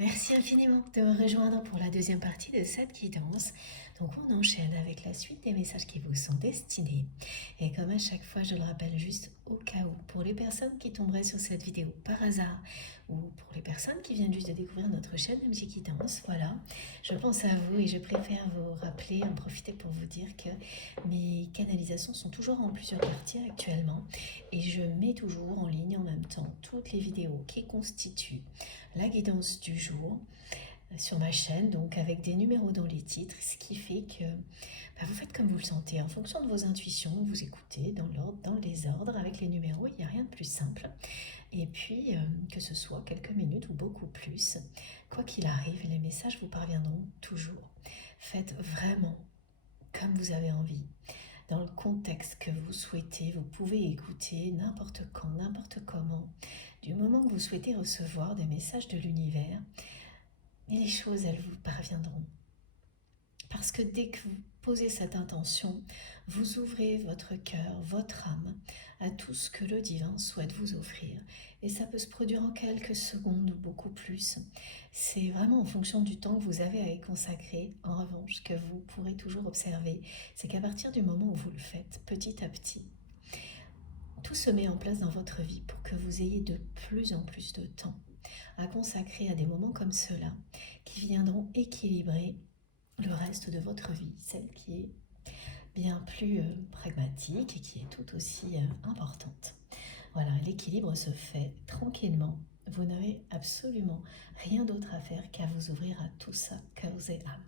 Merci infiniment de me rejoindre pour la deuxième partie de cette guidance. Donc on enchaîne avec la suite des messages qui vous sont destinés. Et comme à chaque fois, je le rappelle juste au cas où, pour les personnes qui tomberaient sur cette vidéo par hasard, ou pour les personnes qui viennent juste de découvrir notre chaîne MJ Guidance, voilà, je pense à vous et je préfère vous rappeler, en profiter pour vous dire que mes canalisations sont toujours en plusieurs parties actuellement et je mets toujours en ligne en même temps toutes les vidéos qui constituent la guidance du jour sur ma chaîne, donc avec des numéros dans les titres, ce qui fait que vous faites comme vous le sentez, en fonction de vos intuitions, vous écoutez dans l'ordre, dans le désordre, avec les numéros, il n'y a rien de plus simple. Et puis, que ce soit quelques minutes ou beaucoup plus, quoi qu'il arrive, les messages vous parviendront toujours. Faites vraiment comme vous avez envie. Dans le contexte que vous souhaitez, vous pouvez écouter n'importe quand, n'importe comment, du moment que vous souhaitez recevoir des messages de l'univers, et les choses, elles vous parviendront. Parce que dès que vous posez cette intention, vous ouvrez votre cœur, votre âme, à tout ce que le divin souhaite vous offrir. Et ça peut se produire en quelques secondes ou beaucoup plus. C'est vraiment en fonction du temps que vous avez à y consacrer. En revanche, que vous pourrez toujours observer, c'est qu'à partir du moment où vous le faites, petit à petit, tout se met en place dans votre vie pour que vous ayez de plus en plus de temps à consacrer à des moments comme ceux-là qui viendront équilibrer le reste de votre vie, celle qui est bien plus pragmatique et qui est tout aussi importante. Voilà, l'équilibre se fait tranquillement. Vous n'avez absolument rien d'autre à faire qu'à vous ouvrir à tout ça, cœur et âme.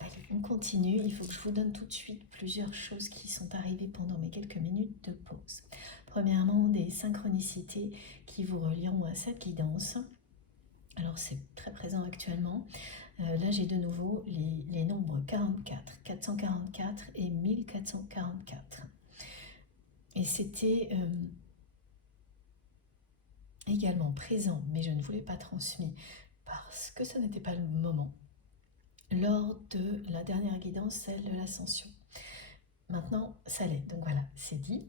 Allez, on continue. Il faut que je vous donne tout de suite plusieurs choses qui sont arrivées pendant mes quelques minutes de pause. Premièrement, des synchronicités qui vous relieront à cette guidance. Alors c'est très présent actuellement. Là j'ai de nouveau les nombres 44, 444 et 1444. Et c'était également présent, mais je ne vous l'ai pas transmis parce que ce n'était pas le moment, lors de la dernière guidance, celle de l'ascension. Maintenant, ça l'est, donc voilà, c'est dit.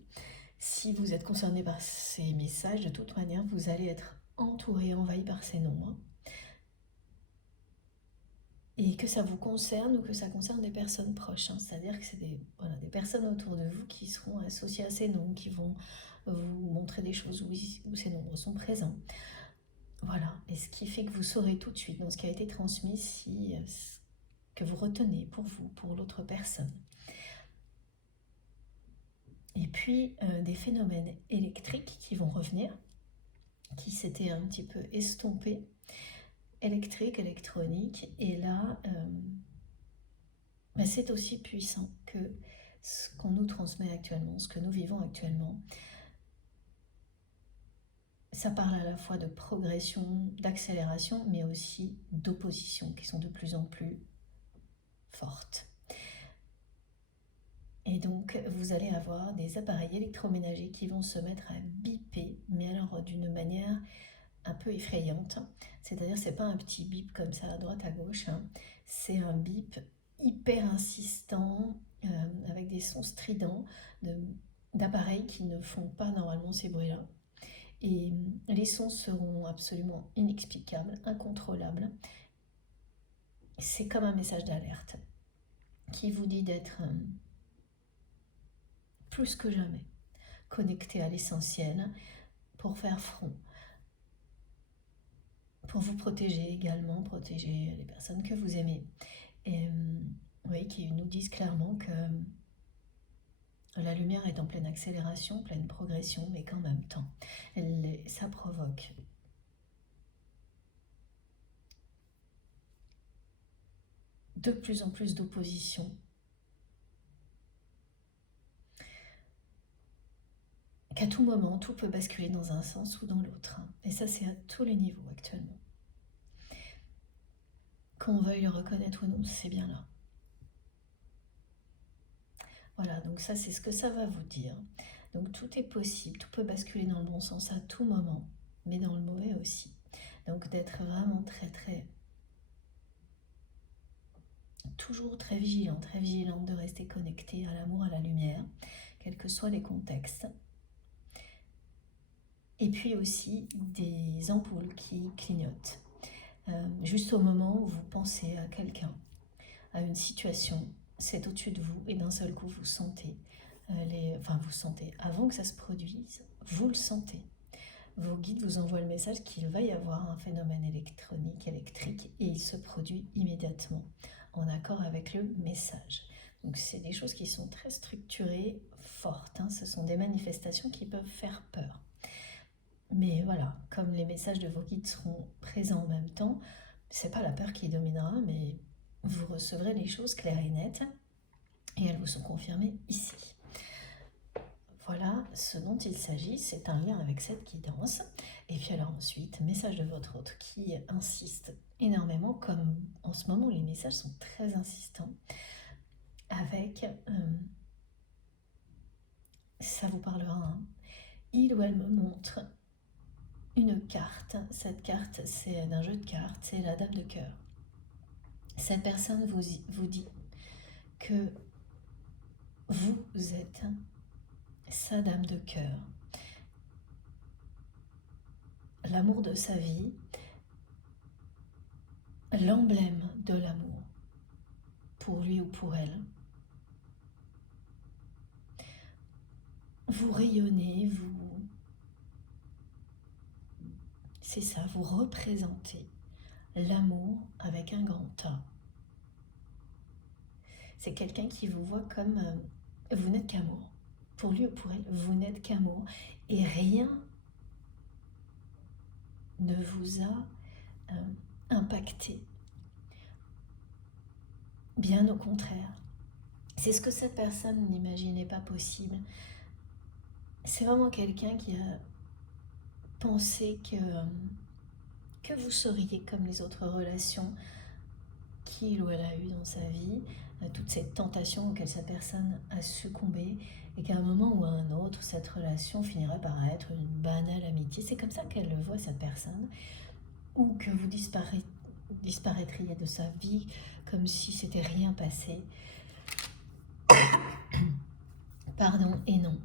Si vous êtes concerné par ces messages, de toute manière, vous allez être entouré, envahi par ces nombres. Et que ça vous concerne ou que ça concerne des personnes proches, hein. C'est-à-dire que c'est des personnes autour de vous qui seront associées à ces nombres, qui vont vous montrer des choses où ces nombres sont présents. Voilà, et ce qui fait que vous saurez tout de suite dans ce qui a été transmis si que vous retenez pour vous, pour l'autre personne. Et puis des phénomènes électriques qui vont revenir, qui s'étaient un petit peu estompés, électriques, électroniques, et là, c'est aussi puissant que ce qu'on nous transmet actuellement, ce que nous vivons actuellement. Ça parle à la fois de progression, d'accélération, mais aussi d'opposition qui sont de plus en plus fortes. Et donc, vous allez avoir des appareils électroménagers qui vont se mettre à biper, mais alors d'une manière un peu effrayante. C'est-à-dire, c'est pas un petit bip comme ça à droite à gauche, hein. C'est un bip hyper insistant, avec des sons stridents d'appareils qui ne font pas normalement ces bruits-là. Et les sons seront absolument inexplicables, incontrôlables. C'est comme un message d'alerte qui vous dit d'être plus que jamais connecté à l'essentiel pour faire front, pour vous protéger également, protéger les personnes que vous aimez. Et oui, qui nous disent clairement que la lumière est en pleine accélération, pleine progression, mais qu'en même temps, ça provoque de plus en plus d'opposition, qu'à tout moment, tout peut basculer dans un sens ou dans l'autre. Et ça, c'est à tous les niveaux actuellement. Qu'on veuille le reconnaître ou non, c'est bien là. Voilà, donc ça, c'est ce que ça va vous dire. Donc tout est possible, tout peut basculer dans le bon sens à tout moment, mais dans le mauvais aussi. Donc d'être vraiment toujours très vigilante, de rester connecté à l'amour, à la lumière, quels que soient les contextes. Et puis aussi des ampoules qui clignotent. Juste au moment où vous pensez à quelqu'un, à une situation, c'est au-dessus de vous et d'un seul coup vous sentez, vous sentez, avant que ça se produise, vous le sentez. Vos guides vous envoient le message qu'il va y avoir un phénomène électrique, et il se produit immédiatement en accord avec le message. Donc c'est des choses qui sont très structurées, fortes, hein. Ce sont des manifestations qui peuvent faire peur. Mais voilà, comme les messages de vos guides seront présents en même temps, c'est pas la peur qui dominera, mais vous recevrez les choses claires et nettes, et elles vous sont confirmées ici. Voilà ce dont il s'agit, c'est un lien avec cette guidance. Et puis alors ensuite, message de votre hôte qui insiste énormément, comme en ce moment les messages sont très insistants, avec, ça vous parlera, hein, il ou elle me montre une carte. Cette carte, c'est d'un jeu de cartes, c'est la dame de cœur. Cette personne vous dit que vous êtes sa dame de cœur, l'amour de sa vie, l'emblème de l'amour pour lui ou pour elle. Vous rayonnez, c'est ça, vous représentez l'amour avec un grand A. C'est quelqu'un qui vous voit comme vous n'êtes qu'amour. Pour lui ou pour elle, vous n'êtes qu'amour. Et rien ne vous a impacté. Bien au contraire. C'est ce que cette personne n'imaginait pas possible. C'est vraiment quelqu'un qui a pensé que vous seriez comme les autres relations qu'il ou elle a eues dans sa vie, toutes ces tentations auxquelles cette personne a succombé, et qu'à un moment ou à un autre, cette relation finira par être une banale amitié. C'est comme ça qu'elle le voit, cette personne, ou que vous disparaîtriez de sa vie comme si c'était rien passé. Pardon, et non.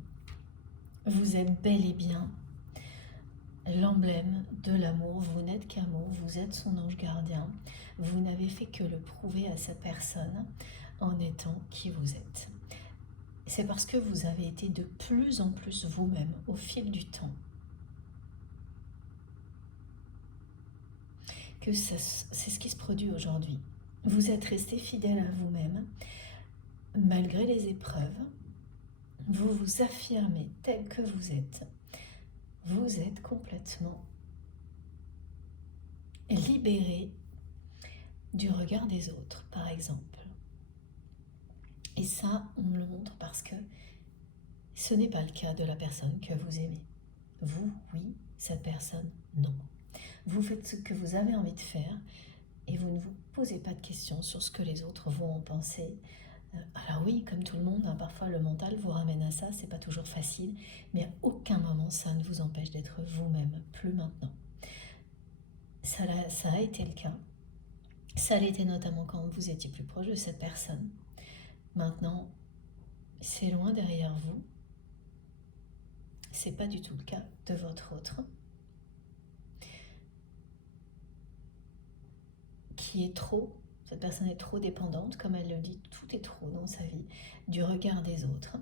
Vous êtes bel et bien l'emblème de l'amour, vous n'êtes qu'amour, vous êtes son ange gardien, vous n'avez fait que le prouver à cette personne en étant qui vous êtes. C'est parce que vous avez été de plus en plus vous-même au fil du temps que c'est ce qui se produit aujourd'hui. Vous êtes resté fidèle à vous-même malgré les épreuves, vous vous affirmez tel que vous êtes. Vous êtes complètement libéré du regard des autres, par exemple. Et ça, on me le montre parce que ce n'est pas le cas de la personne que vous aimez. Vous, oui, cette personne, non. Vous faites ce que vous avez envie de faire et vous ne vous posez pas de questions sur ce que les autres vont en penser. Alors oui, comme tout le monde, hein, parfois le mental vous ramène à ça, c'est pas toujours facile, mais à aucun moment ça ne vous empêche d'être vous-même, plus maintenant. Ça a été le cas. Ça l'était notamment quand vous étiez plus proche de cette personne. Maintenant, c'est loin derrière vous. C'est pas du tout le cas de votre autre, qui est trop, cette personne est trop dépendante, comme elle le dit, tout est trop dans sa vie, du regard des autres.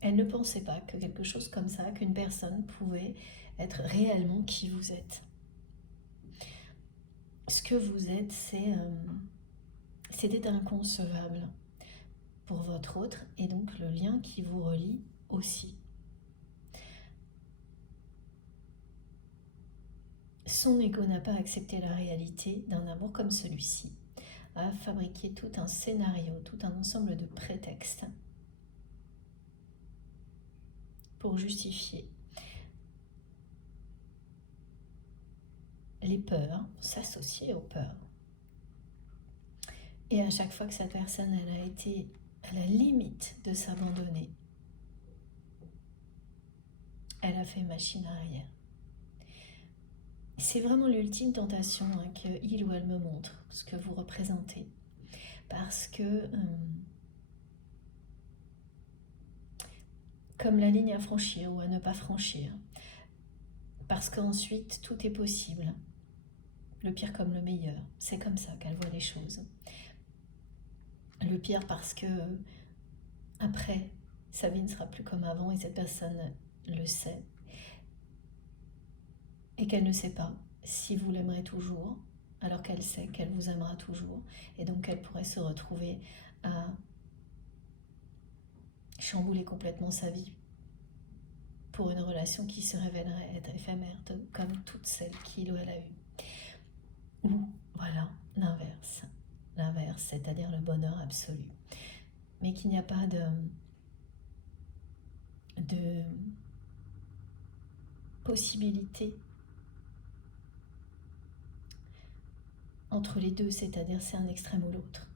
Elle ne pensait pas que quelque chose comme ça, qu'une personne pouvait être réellement qui vous êtes. Ce que vous êtes, c'était inconcevable pour votre autre, et donc le lien qui vous relie aussi. Son ego n'a pas accepté la réalité d'un amour comme celui-ci, a fabriqué tout un scénario, tout un ensemble de prétextes pour justifier les peurs, s'associer aux peurs. Et à chaque fois que cette personne, elle a été à la limite de s'abandonner, elle a fait machine arrière. C'est vraiment l'ultime tentation, hein, qu'il ou elle me montre ce que vous représentez. Parce que, comme la ligne à franchir ou à ne pas franchir, parce qu'ensuite tout est possible. Le pire comme le meilleur. C'est comme ça qu'elle voit les choses. Le pire parce que après, sa vie ne sera plus comme avant et cette personne le sait. Et qu'elle ne sait pas si vous l'aimerez toujours, alors qu'elle sait qu'elle vous aimera toujours. Et donc elle pourrait se retrouver à chambouler complètement sa vie pour une relation qui se révélerait être éphémère, comme toutes celles qu'il ou elle a eues. Ou, voilà, l'inverse. L'inverse, c'est-à-dire le bonheur absolu. Mais qu'il n'y a pas de possibilité entre les deux, c'est-à-dire c'est un extrême ou l'autre.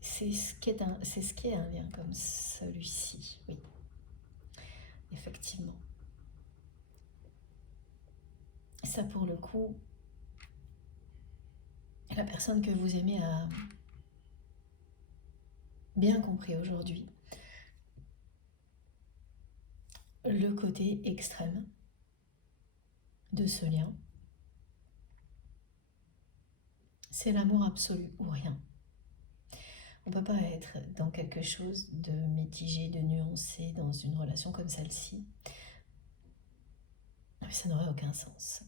C'est ce qui est un lien comme celui-ci, oui, effectivement. Ça, pour le coup, la personne que vous aimez a bien compris aujourd'hui le côté extrême de ce lien. C'est l'amour absolu ou rien. On ne peut pas être dans quelque chose de mitigé, de nuancé dans une relation comme celle-ci. Ça n'aurait aucun sens.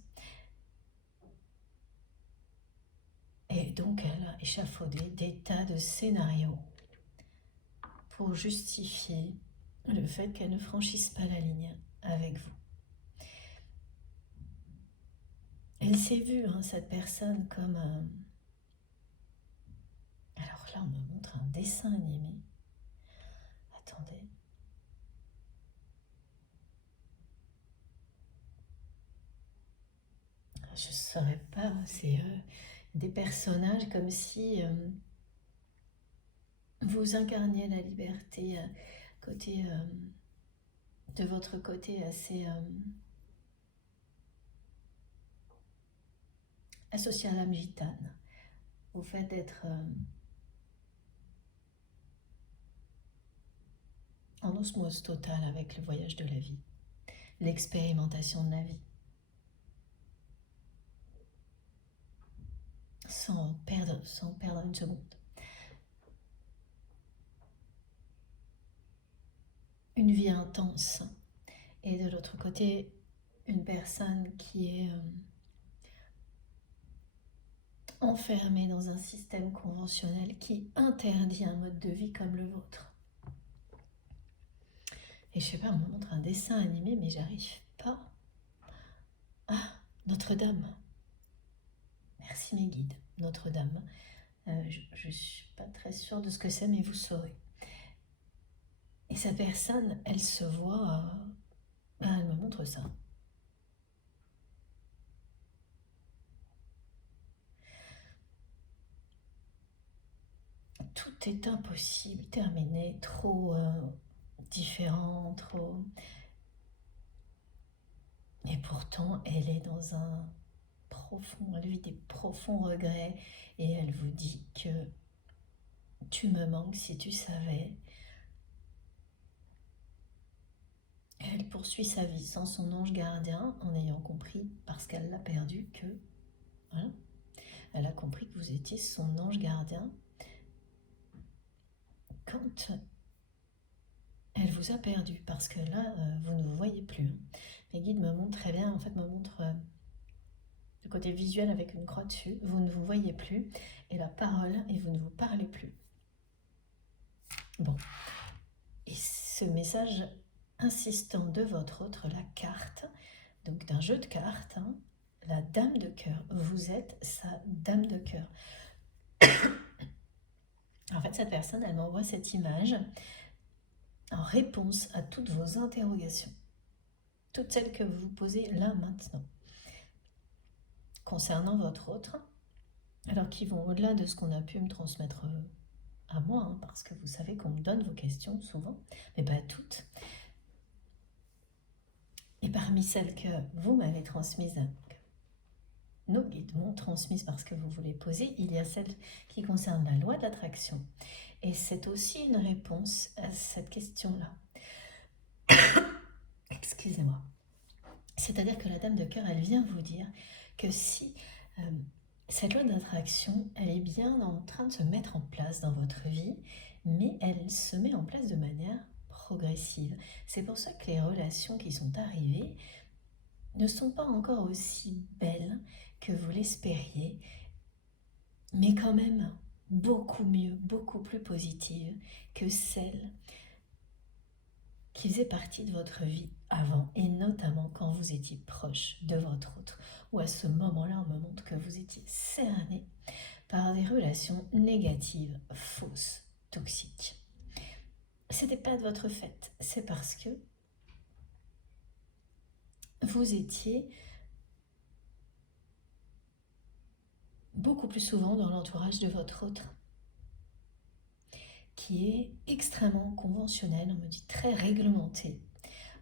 Et donc elle a échafaudé des tas de scénarios pour justifier le fait qu'elle ne franchisse pas la ligne avec vous. Elle s'est vue, cette personne, comme un... Alors là, on me montre un dessin animé. Attendez. Je ne saurais pas, c'est des personnages comme si vous incarniez la liberté côté, de votre côté assez associé à l'âme gitane, au fait d'être en osmose totale avec le voyage de la vie, l'expérimentation de la vie, sans perdre une seconde. Une vie intense. Et de l'autre côté, une personne qui est enfermée dans un système conventionnel qui interdit un mode de vie comme le vôtre. Et je sais pas, on me montre un dessin animé, mais j'arrive pas. Ah, Notre-Dame. Merci mes guides, Notre-Dame. Je suis pas très sûre de ce que c'est, mais vous saurez. Et cette personne, elle se voit... elle me montre ça. Tout est impossible, terminé, trop différent, trop... Et pourtant, elle est dans un profond, elle vit des profonds regrets et elle vous dit que tu me manques si tu savais. Elle poursuit sa vie sans son ange gardien en ayant compris, parce qu'elle l'a perdu, que... Voilà, elle a compris que vous étiez son ange gardien quand elle vous a perdu, parce que là, vous ne vous voyez plus. Mes guides me montrent très bien, en fait, me montrent le côté visuel avec une croix dessus. Vous ne vous voyez plus, et la parole, et vous ne vous parlez plus. Bon. Et ce message insistant de votre autre, la carte, donc d'un jeu de cartes, la dame de cœur. Vous êtes sa dame de cœur. En fait, cette personne, elle m'envoie cette image en réponse à toutes vos interrogations, toutes celles que vous vous posez là maintenant, concernant votre autre, alors qui vont au-delà de ce qu'on a pu me transmettre à moi, parce que vous savez qu'on me donne vos questions souvent, mais pas toutes. Et parmi celles que vous m'avez transmises, nos guides m'ont transmises parce que vous vous les posez, il y a celle qui concerne la loi de l'attraction. Et c'est aussi une réponse à cette question-là. Excusez-moi. C'est-à-dire que la dame de cœur, elle vient vous dire que si Cette loi d'attraction, elle est bien en train de se mettre en place dans votre vie, mais elle se met en place de manière progressive. C'est pour ça que les relations qui sont arrivées ne sont pas encore aussi belles que vous l'espériez, mais quand même beaucoup mieux, beaucoup plus positives que celles qui faisaient partie de votre vie avant, et notamment quand vous étiez proche de votre autre, ou à ce moment-là, on me montre que vous étiez cerné par des relations négatives, fausses, toxiques. C'était pas de votre fait, c'est parce que vous étiez beaucoup plus souvent dans l'entourage de votre autre, qui est extrêmement conventionnel, on me dit très réglementé,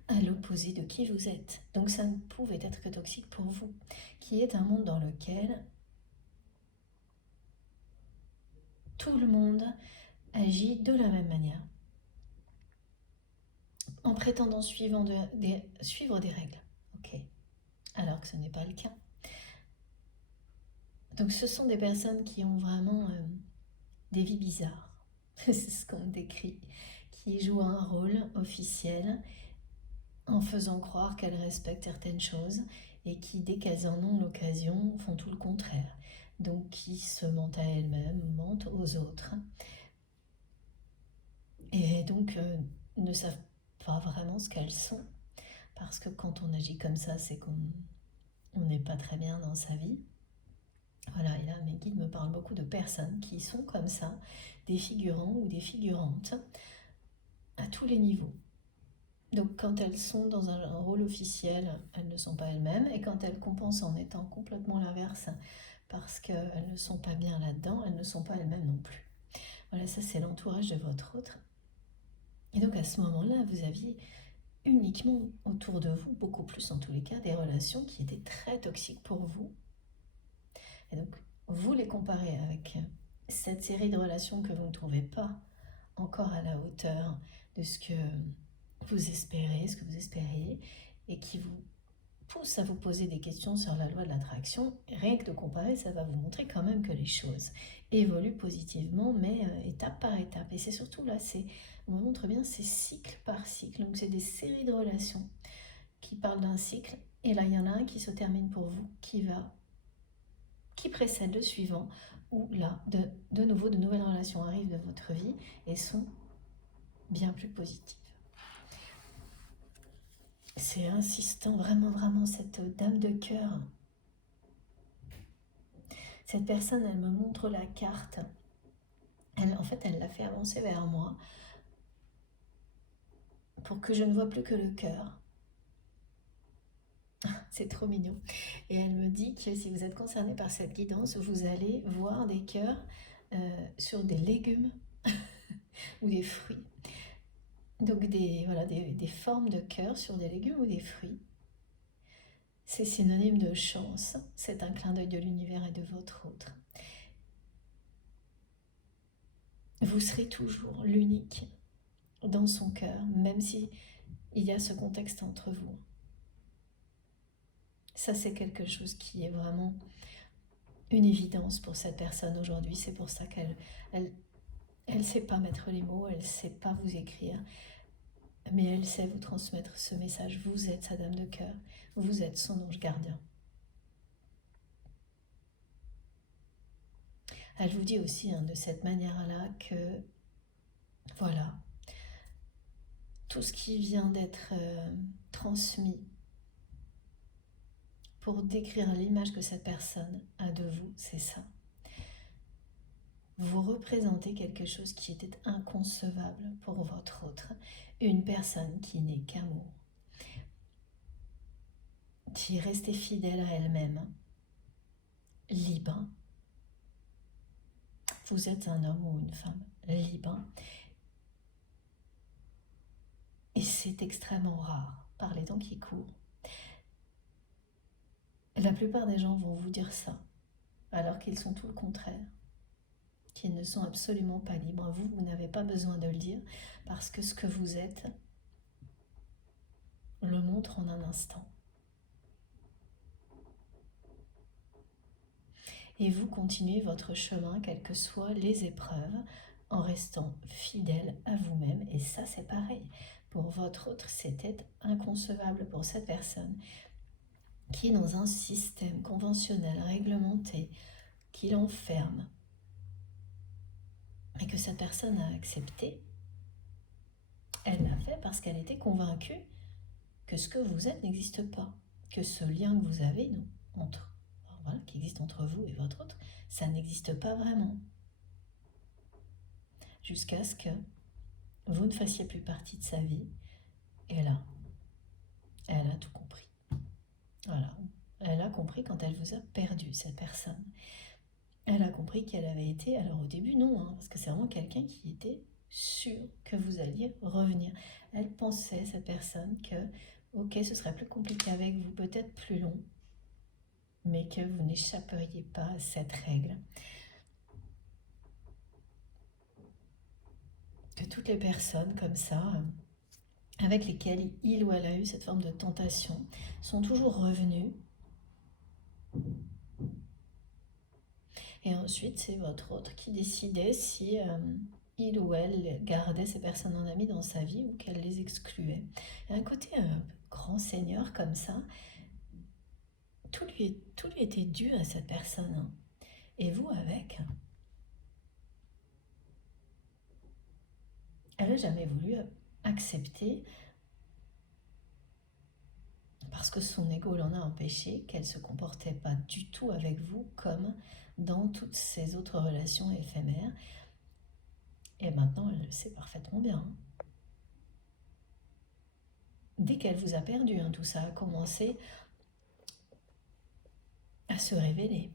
à l'opposé de qui vous êtes. Donc ça ne pouvait être que toxique pour vous, qui est un monde dans lequel tout le monde agit de la même manière, en prétendant suivre des règles. Ok, alors que ce n'est pas le cas. Donc ce sont des personnes qui ont vraiment des vies bizarres, c'est ce qu'on décrit, qui jouent un rôle officiel en faisant croire qu'elles respectent certaines choses et qui, dès qu'elles en ont l'occasion, font tout le contraire. Donc qui se mentent à elles-mêmes, mentent aux autres, et donc ne savent pas vraiment ce qu'elles sont, parce que quand on agit comme ça, c'est qu'on n'est pas très bien dans sa vie. Voilà, et là mes guides me parlent beaucoup de personnes qui sont comme ça, des figurants ou des figurantes, à tous les niveaux. Donc quand elles sont dans un rôle officiel, elles ne sont pas elles-mêmes, et quand elles compensent en étant complètement l'inverse, parce qu'elles ne sont pas bien là-dedans, elles ne sont pas elles-mêmes non plus. Voilà, ça c'est l'entourage de votre autre. Et donc à ce moment-là, vous aviez uniquement autour de vous, beaucoup plus en tous les cas, des relations qui étaient très toxiques pour vous. Et donc vous les comparez avec cette série de relations que vous ne trouvez pas encore à la hauteur de ce que vous espérez, ce que vous espériez, et qui vous pousse à vous poser des questions sur la loi de l'attraction. Rien que de comparer, ça va vous montrer quand même que les choses évoluent positivement, mais étape par étape. Et c'est surtout là, on me montre bien, c'est cycle par cycle. Donc c'est des séries de relations qui parlent d'un cycle, et là il y en a un qui se termine pour vous, qui précède le suivant, où là, de nouveau, de nouvelles relations arrivent dans votre vie et sont bien plus positives. C'est insistant, vraiment, vraiment, cette dame de cœur. Cette personne, elle me montre la carte. En fait, elle l'a fait avancer vers moi pour que je ne vois plus que le cœur. C'est trop mignon. Et elle me dit que si vous êtes concerné par cette guidance, vous allez voir des cœurs sur des légumes ou des fruits. Donc des formes de cœurs sur des légumes ou des fruits. C'est synonyme de chance. C'est un clin d'œil de l'univers et de votre autre. Vous serez toujours l'unique dans son cœur, même si il y a ce contexte entre vous. Ça, c'est quelque chose qui est vraiment une évidence pour cette personne aujourd'hui. C'est pour ça qu'elle sait pas mettre les mots, elle sait pas vous écrire, mais elle sait vous transmettre ce message. Vous êtes sa dame de cœur, vous êtes son ange gardien. Elle vous dit aussi de cette manière-là que voilà, tout ce qui vient d'être transmis pour décrire l'image que cette personne a de vous, c'est ça. Vous représentez quelque chose qui était inconcevable pour votre autre, une personne qui n'est qu'amour, qui est restée fidèle à elle-même, libre. Vous êtes un homme ou une femme libre, et c'est extrêmement rare par les temps qui courent. La plupart des gens vont vous dire ça, alors qu'ils sont tout le contraire, qu'ils ne sont absolument pas libres. Vous n'avez pas besoin de le dire, parce que ce que vous êtes le montre en un instant. Et vous continuez votre chemin, quelles que soient les épreuves, en restant fidèle à vous-même. Et ça, c'est pareil. Pour votre autre, c'était inconcevable pour cette personne qui est dans un système conventionnel, réglementé, qui l'enferme, mais que cette personne a accepté. Elle l'a fait parce qu'elle était convaincue que ce que vous êtes n'existe pas, que ce lien que vous avez qui existe entre vous et votre autre, ça n'existe pas vraiment. Jusqu'à ce que vous ne fassiez plus partie de sa vie. Et là, elle a tout compris. Voilà. Elle a compris quand elle vous a perdu, cette personne. Elle a compris qu'elle avait été, alors au début non, parce que c'est vraiment quelqu'un qui était sûr que vous alliez revenir. Elle pensait, cette personne, que ok, ce serait plus compliqué avec vous, peut-être plus long, mais que vous n'échapperiez pas à cette règle. Que toutes les personnes comme ça, avec lesquelles il ou elle a eu cette forme de tentation, sont toujours revenues. Et ensuite, c'est votre autre qui décidait si il ou elle gardait ces personnes en ami dans sa vie ou qu'elle les excluait. Et un côté grand seigneur comme ça, tout lui était dû à cette personne. Et vous avec, elle n'a jamais voulu accepter, parce que son ego l'en a empêché, qu'elle ne se comportait pas du tout avec vous comme dans toutes ces autres relations éphémères. Et maintenant, elle le sait parfaitement bien. Dès qu'elle vous a perdu, tout ça a commencé à se révéler.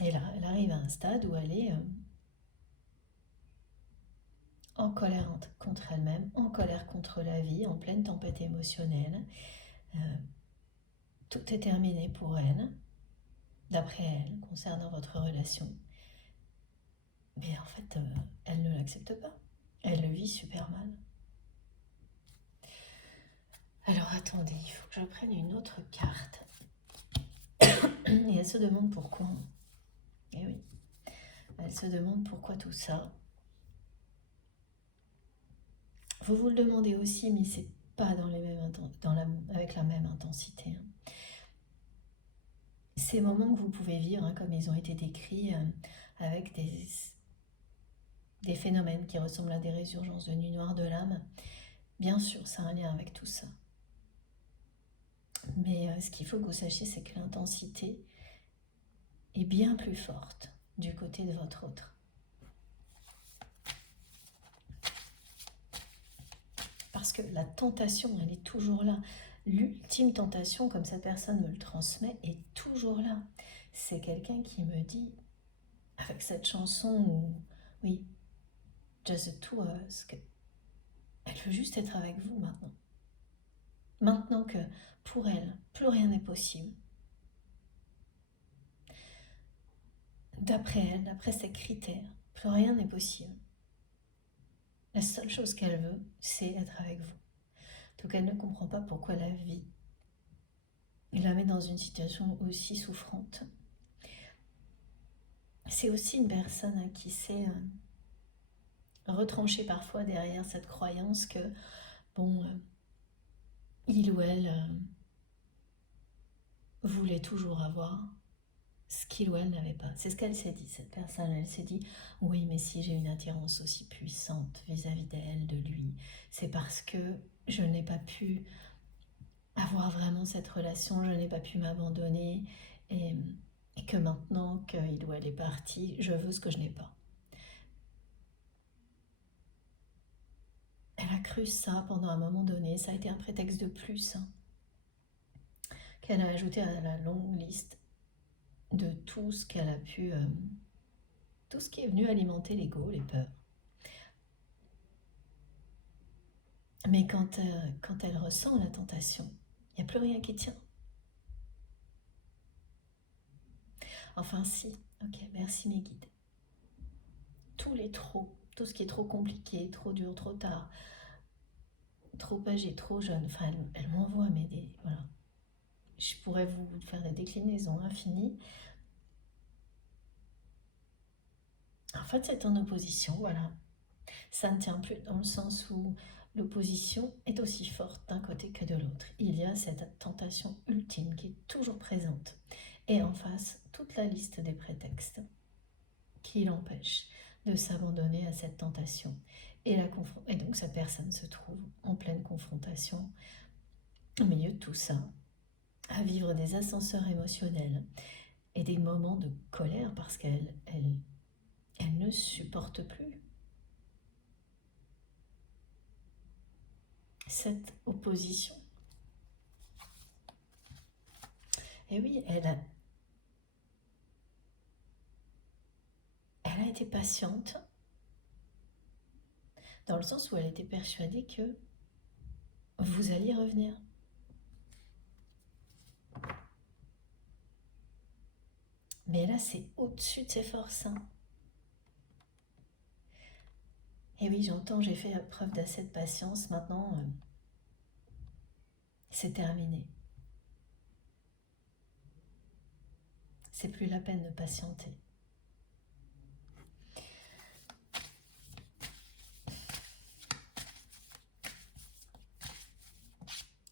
Et là, elle arrive à un stade où elle est en colère contre elle-même, en colère contre la vie, en pleine tempête émotionnelle. Tout est terminé pour elle, d'après elle, concernant votre relation. Mais en fait, elle ne l'accepte pas. Elle le vit super mal. Alors attendez, il faut que je prenne une autre carte. Et elle se demande pourquoi. Eh oui, elle se demande pourquoi tout ça. Vous vous le demandez aussi, mais c'est pas avec la même intensité. Ces moments que vous pouvez vivre, comme ils ont été décrits, avec des phénomènes qui ressemblent à des résurgences de nuit noire de l'âme, bien sûr, ça a un lien avec tout ça. Mais ce qu'il faut que vous sachiez, c'est que l'intensité est bien plus forte du côté de votre autre. Parce que la tentation, elle est toujours là. L'ultime tentation, comme cette personne me le transmet, est toujours là. C'est quelqu'un qui me dit, avec cette chanson où, oui, Just the Two of Us, elle veut juste être avec vous maintenant. Maintenant que, pour elle, plus rien n'est possible. D'après elle, d'après ses critères, plus rien n'est possible. La seule chose qu'elle veut, c'est être avec vous. Donc elle ne comprend pas pourquoi la vie la met dans une situation aussi souffrante. C'est aussi une personne qui s'est retranchée parfois derrière cette croyance que, il ou elle voulait toujours avoir ce qu'il ou elle n'avait pas. C'est ce qu'elle s'est dit, cette personne. Elle s'est dit, oui, mais si j'ai une attirance aussi puissante vis-à-vis d'elle, de lui, c'est parce que je n'ai pas pu avoir vraiment cette relation, je n'ai pas pu m'abandonner, et que maintenant qu'il ou elle est parti, je veux ce que je n'ai pas. Elle a cru ça pendant un moment donné, ça a été un prétexte de plus, qu'elle a ajouté à la longue liste de tout ce qu'elle a pu, tout ce qui est venu alimenter l'ego, les peurs. Mais quand elle ressent la tentation, il n'y a plus rien qui tient. Enfin si, ok, merci mes guides. Tous les trop, tout ce qui est trop compliqué, trop dur, trop tard, trop âgé, trop jeune, enfin elle m'envoie voilà. je pourrais vous faire des déclinaisons infinies. En fait, c'est en opposition, voilà. Ça ne tient plus dans le sens où l'opposition est aussi forte d'un côté que de l'autre. Il y a cette tentation ultime qui est toujours présente. Et en face, toute la liste des prétextes qui l'empêchent de s'abandonner à cette tentation. Et donc cette personne se trouve en pleine confrontation, au milieu de tout ça, à vivre des ascenseurs émotionnels et des moments de colère parce elle ne supporte plus cette opposition. Et oui, elle a été patiente dans le sens où elle était persuadée que vous alliez revenir. Mais là, c'est au-dessus de ses forces. Hein. Et oui, j'entends, j'ai fait preuve d'assez de patience. Maintenant, c'est terminé. C'est plus la peine de patienter.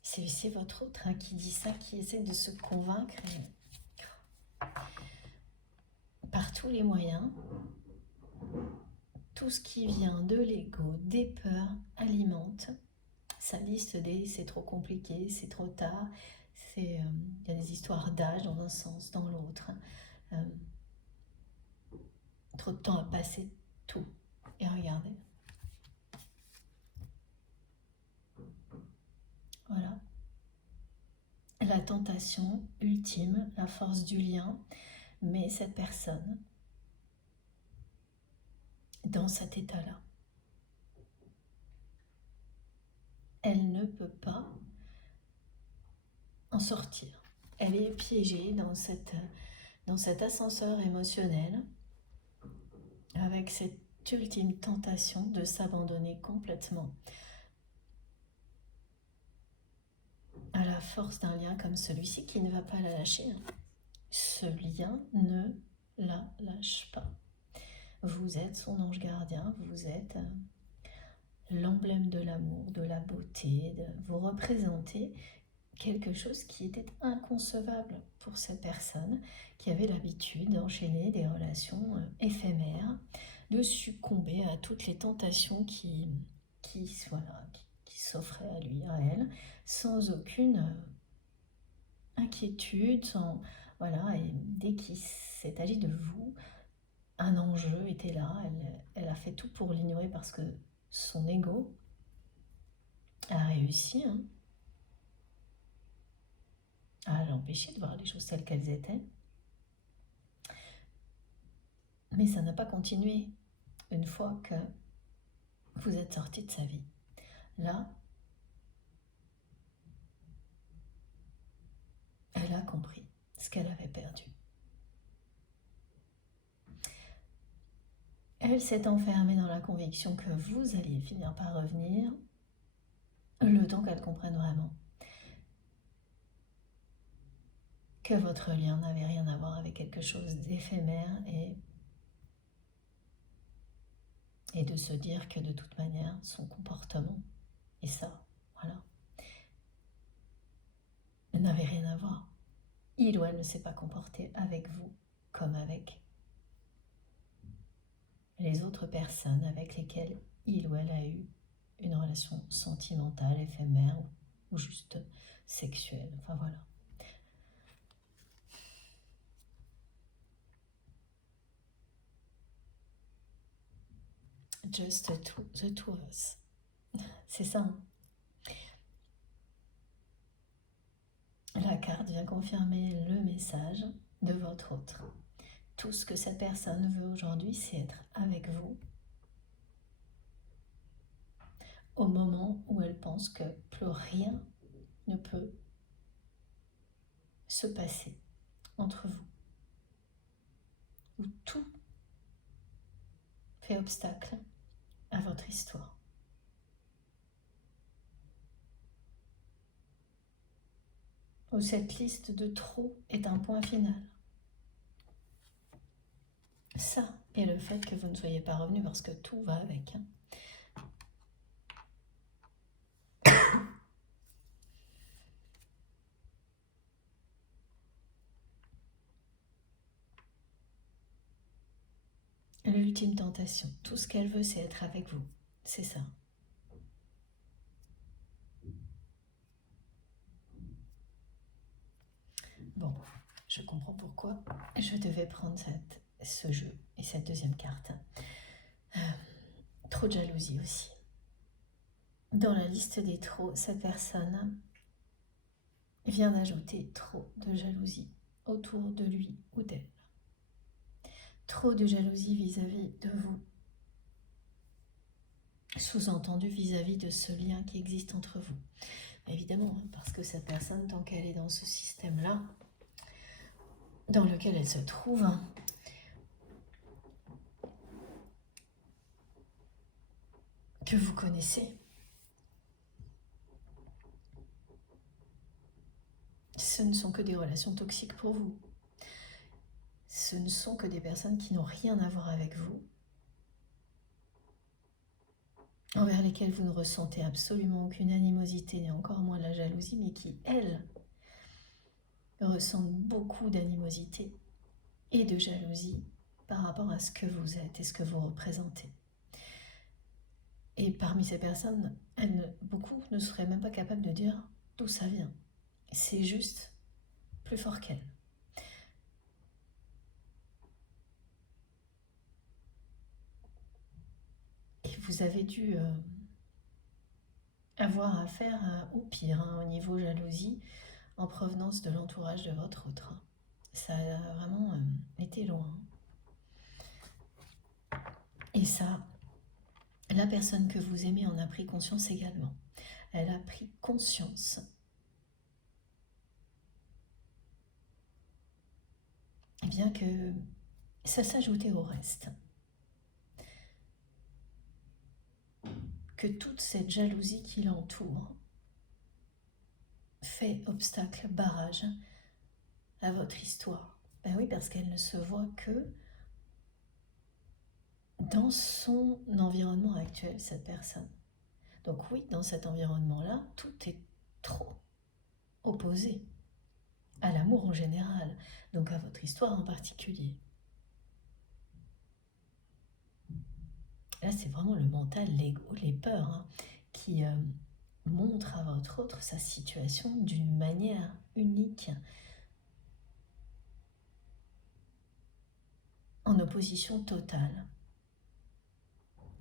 C'est votre autre hein, qui dit ça, qui essaie de se convaincre par tous les moyens. Tout ce qui vient de l'ego, des peurs, alimente sa liste des c'est trop compliqué, c'est trop tard, il y a des histoires d'âge dans un sens, dans l'autre. Trop de temps à passer, tout. Et regardez. Voilà. La tentation ultime, la force du lien, mais cette personne, dans cet état-là, elle ne peut pas en sortir. Elle est piégée dans cet ascenseur émotionnel avec cette ultime tentation de s'abandonner complètement à la force d'un lien comme celui-ci qui ne va pas la lâcher. Ce lien ne la lâche pas. Vous êtes son ange gardien, vous êtes l'emblème de l'amour, de la beauté, vous représentez quelque chose qui était inconcevable pour cette personne qui avait l'habitude d'enchaîner des relations éphémères, de succomber à toutes les tentations qui s'offraient à lui, à elle, sans aucune inquiétude, et dès qu'il s'est agi de vous, un enjeu était là, elle a fait tout pour l'ignorer parce que son ego a réussi à l'empêcher de voir les choses telles qu'elles étaient. Mais ça n'a pas continué une fois que vous êtes sorti de sa vie. Là, elle a compris ce qu'elle avait perdu. Elle s'est enfermée dans la conviction que vous alliez finir par revenir, le temps qu'elle comprenne vraiment que votre lien n'avait rien à voir avec quelque chose d'éphémère et de se dire que de toute manière, son comportement, et ça, voilà, n'avait rien à voir. Il ou elle ne s'est pas comporté avec vous comme avec les autres personnes avec lesquelles il ou elle a eu une relation sentimentale, éphémère ou juste sexuelle. Enfin voilà. Just the two of us. C'est ça. Hein. La carte vient confirmer le message de votre autre. Tout ce que cette personne veut aujourd'hui, c'est être avec vous au moment où elle pense que plus rien ne peut se passer entre vous, où tout fait obstacle à votre histoire. où cette liste de trop est un point final. Ça, et le fait que vous ne soyez pas revenu parce que tout va avec. L'ultime tentation, tout ce qu'elle veut, c'est être avec vous. C'est ça. Bon, je comprends pourquoi je devais prendre ce jeu et cette deuxième carte. Trop de jalousie aussi. Dans la liste des trop, cette personne vient d'ajouter trop de jalousie autour de lui ou d'elle. Trop de jalousie vis-à-vis de vous. Sous-entendu vis-à-vis de ce lien qui existe entre vous. Évidemment, parce que cette personne, tant qu'elle est dans ce système-là, dans lequel elle se trouve, que vous connaissez, ce ne sont que des relations toxiques pour vous. Ce ne sont que des personnes qui n'ont rien à voir avec vous, envers lesquelles vous ne ressentez absolument aucune animosité, et encore moins la jalousie, mais qui, elles, ressentent beaucoup d'animosité et de jalousie par rapport à ce que vous êtes et ce que vous représentez. Et parmi ces personnes, beaucoup ne seraient même pas capables de dire d'où ça vient. C'est juste plus fort qu'elles. Et vous avez dû avoir affaire au pire, au niveau jalousie, en provenance de l'entourage de votre autre. Ça a vraiment été loin. Et ça, la personne que vous aimez en a pris conscience également. Elle a pris conscience bien que ça s'ajoutait au reste. Que toute cette jalousie qui l'entoure fait obstacle, barrage à votre histoire. Ben oui, parce qu'elle ne se voit que dans son environnement actuel, cette personne. Donc oui, dans cet environnement-là, tout est trop opposé à l'amour en général, donc à votre histoire en particulier. Là, c'est vraiment le mental, l'ego, les peurs qui montrent à votre autre sa situation d'une manière unique, en opposition totale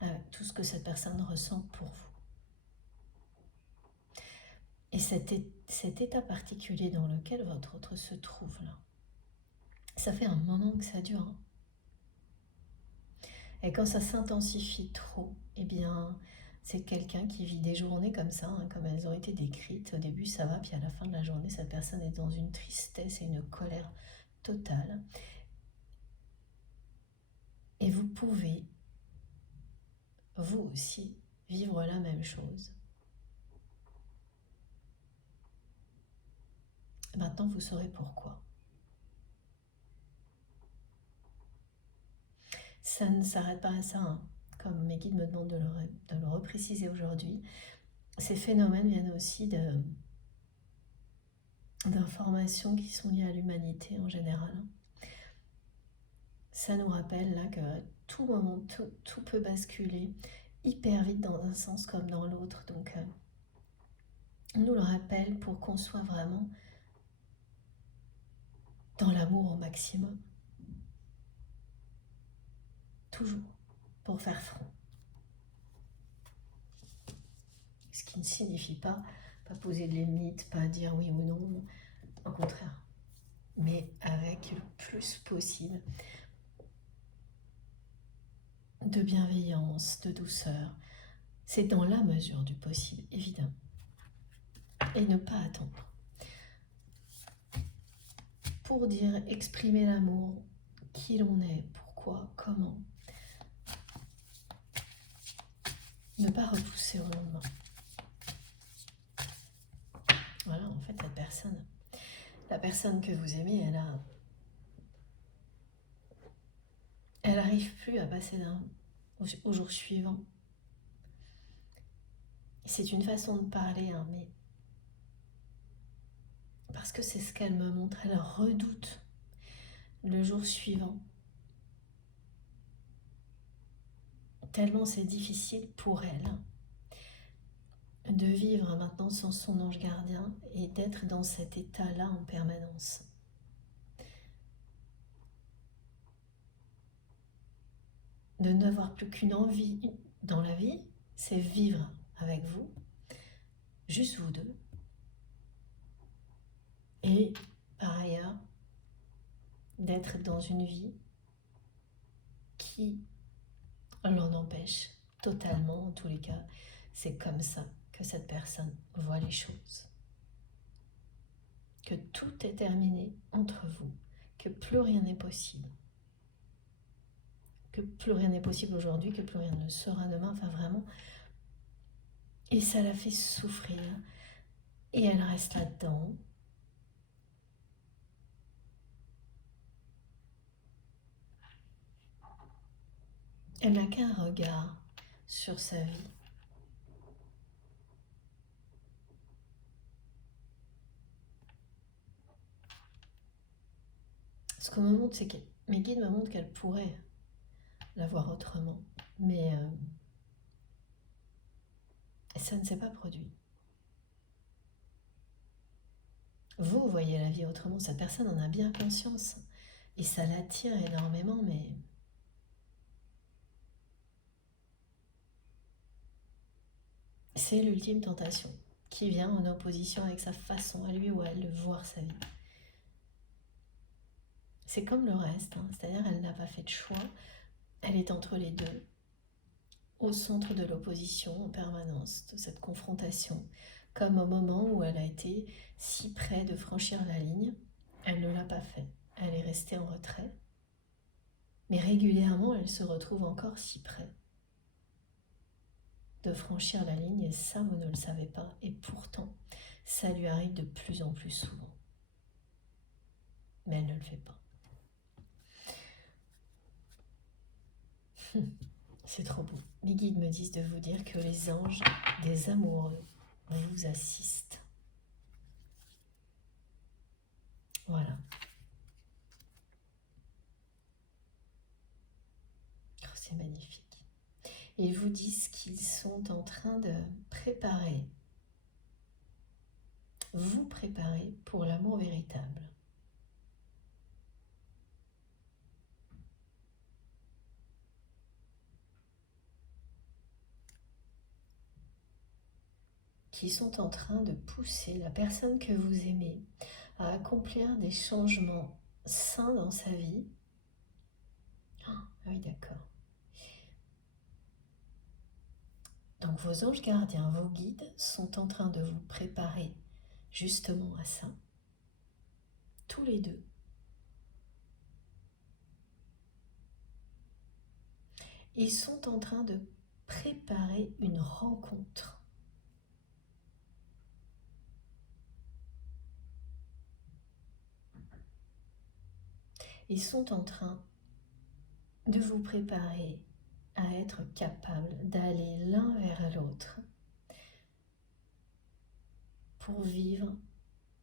avec tout ce que cette personne ressent pour vous. Et cet état particulier dans lequel votre autre se trouve là, ça fait un moment que ça dure. Et quand ça s'intensifie trop, eh bien, c'est quelqu'un qui vit des journées comme ça, comme elles ont été décrites. Au début, ça va, puis à la fin de la journée, cette personne est dans une tristesse et une colère totale. Et vous pouvez, vous aussi, vivre la même chose. Maintenant, vous saurez pourquoi. Ça ne s'arrête pas à ça, comme mes guides me demandent de le repréciser aujourd'hui. Ces phénomènes viennent aussi d'informations qui sont liées à l'humanité en général. Ça nous rappelle là que tout moment, tout peut basculer hyper vite dans un sens comme dans l'autre. Donc, on nous le rappelle pour qu'on soit vraiment dans l'amour au maximum. Toujours, pour faire front. Ce qui ne signifie pas poser de limites, pas dire oui ou non, au contraire. Mais avec le plus possible de bienveillance, de douceur. C'est dans la mesure du possible, évidemment. Et ne pas attendre. Pour dire, exprimer l'amour, qui l'on est, pourquoi, comment. Ne pas repousser au lendemain. Voilà, en fait, cette personne, La personne que vous aimez, elle n'arrive plus à passer au jour suivant. C'est une façon de parler, hein, mais parce que c'est ce qu'elle me montre, elle redoute le jour suivant. Tellement c'est difficile pour elle de vivre maintenant sans son ange gardien et d'être dans cet état-là en permanence. De n'avoir plus qu'une envie dans la vie, c'est vivre avec vous, juste vous deux. Et par ailleurs, d'être dans une vie qui l'en empêche totalement. En tous les cas, c'est comme ça que cette personne voit les choses. Que tout est terminé entre vous, que plus rien n'est possible. Que plus rien n'est possible aujourd'hui, que plus rien ne sera demain, enfin vraiment. Et ça la fait souffrir. Et elle reste là-dedans. Elle n'a qu'un regard sur sa vie. Ce qu'on me montre, c'est que mes guides me montrent qu'elle pourrait la voir autrement. Mais ça ne s'est pas produit. Vous voyez la vie autrement, cette personne en a bien conscience. Et ça l'attire énormément, mais c'est l'ultime tentation qui vient en opposition avec sa façon à lui ou à elle de voir sa vie. C'est comme le reste, hein. C'est-à-dire elle n'a pas fait de choix, elle est entre les deux, au centre de l'opposition en permanence, de cette confrontation, comme au moment où elle a été si près de franchir la ligne, elle ne l'a pas fait, elle est restée en retrait, mais régulièrement elle se retrouve encore si près de franchir la ligne, et ça vous ne le savez pas, et pourtant ça lui arrive de plus en plus souvent, mais elle ne le fait pas. C'est trop beau. Mes guides me disent de vous dire que les anges des amoureux vous assistent. Voilà. Oh, c'est magnifique. Ils vous disent qu'ils sont en train de préparer, vous préparer pour l'amour véritable. Qui sont en train de pousser la personne que vous aimez à accomplir des changements sains dans sa vie. Ah oui, d'accord. Donc vos anges gardiens, vos guides sont en train de vous préparer justement à ça, tous les deux. Ils sont en train de préparer une rencontre. Ils sont en train de vous préparer à être capable d'aller l'un vers l'autre pour vivre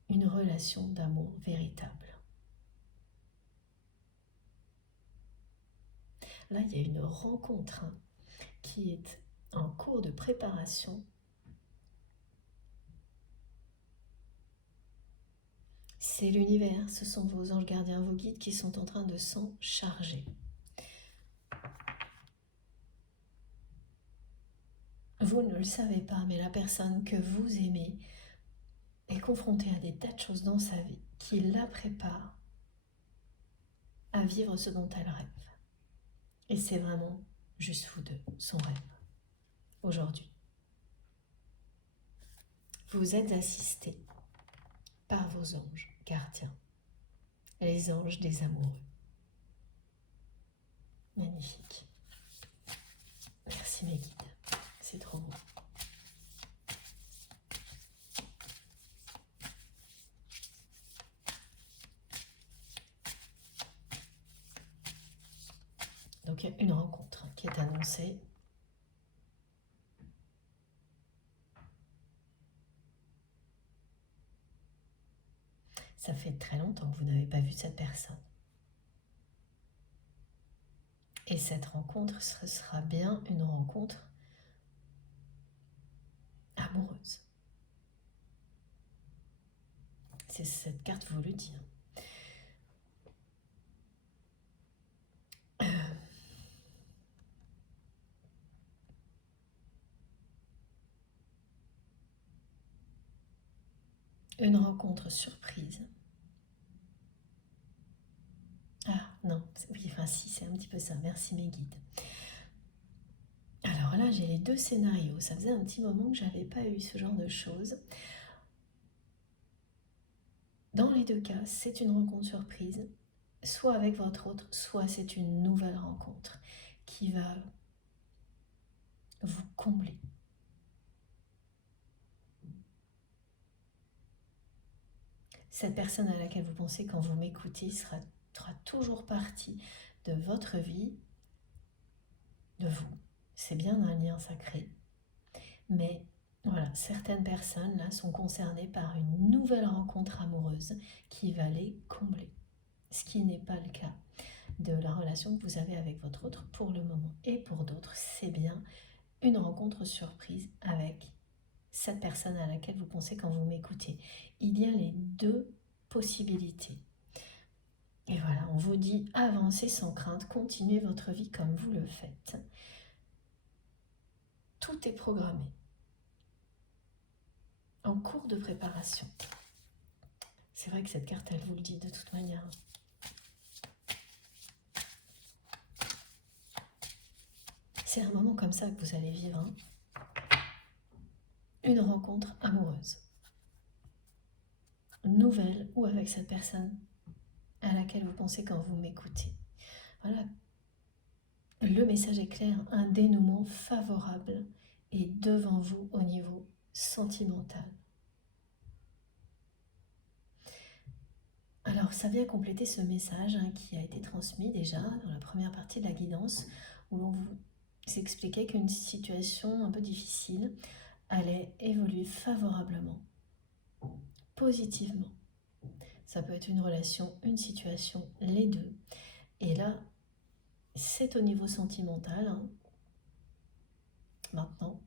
une relation d'amour véritable. Là, il y a une rencontre qui est en cours de préparation. C'est l'univers, ce sont vos anges gardiens, vos guides qui sont en train de s'en charger. Vous ne le savez pas, mais la personne que vous aimez est confrontée à des tas de choses dans sa vie qui la préparent à vivre ce dont elle rêve. Et c'est vraiment juste vous deux, son rêve, aujourd'hui. Vous êtes assistés par vos anges gardiens, les anges des amoureux. Magnifique. Merci mes guides, c'est trop beau. Donc il y a une rencontre qui est annoncée. Ça fait très longtemps que vous n'avez pas vu cette personne. Et cette rencontre, ce sera bien une rencontre amoureuse. C'est cette carte vous le dit. Une rencontre surprise. Ah non, oui, enfin si, c'est un petit peu ça. Merci mes guides. Alors là, j'ai les deux scénarios. Ça faisait un petit moment que j'avais pas eu ce genre de choses. Dans les deux cas, c'est une rencontre surprise, soit avec votre autre, soit c'est une nouvelle rencontre qui va vous combler. Cette personne à laquelle vous pensez quand vous m'écoutez sera toujours partie de votre vie, de vous. C'est bien un lien sacré. Mais voilà, certaines personnes là sont concernées par une nouvelle rencontre amoureuse qui va les combler. Ce qui n'est pas le cas de la relation que vous avez avec votre autre pour le moment. Et pour d'autres, c'est bien une rencontre surprise avec cette personne à laquelle vous pensez quand vous m'écoutez. Il y a les deux possibilités. Et voilà, on vous dit avancez sans crainte, continuez votre vie comme vous le faites. Tout est programmé. En cours de préparation. C'est vrai que cette carte, elle vous le dit de toute manière. C'est un moment comme ça que vous allez vivre. Hein. Une rencontre amoureuse. Nouvelle ou avec cette personne à laquelle vous pensez quand vous m'écoutez. Voilà. Le message est clair, un dénouement favorable est devant vous au niveau sentimental. Alors, ça vient compléter ce message qui a été transmis déjà dans la première partie de la guidance, où l'on vous expliquait qu'une situation un peu difficile allait évoluer favorablement, positivement. Ça peut être une relation, une situation, les deux. Et là, c'est au niveau sentimental. Hein. Maintenant,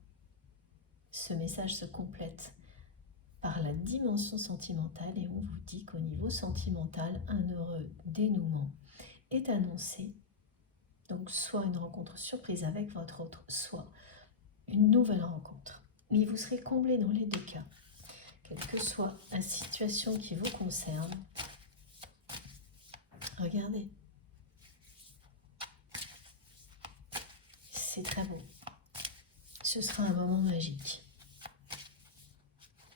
ce message se complète par la dimension sentimentale et on vous dit qu'au niveau sentimental, un heureux dénouement est annoncé. Donc soit une rencontre surprise avec votre autre, soit une nouvelle rencontre. Mais vous serez comblé dans les deux cas, quelle que soit la situation qui vous concerne. Regardez. C'est très beau. Ce sera un moment magique.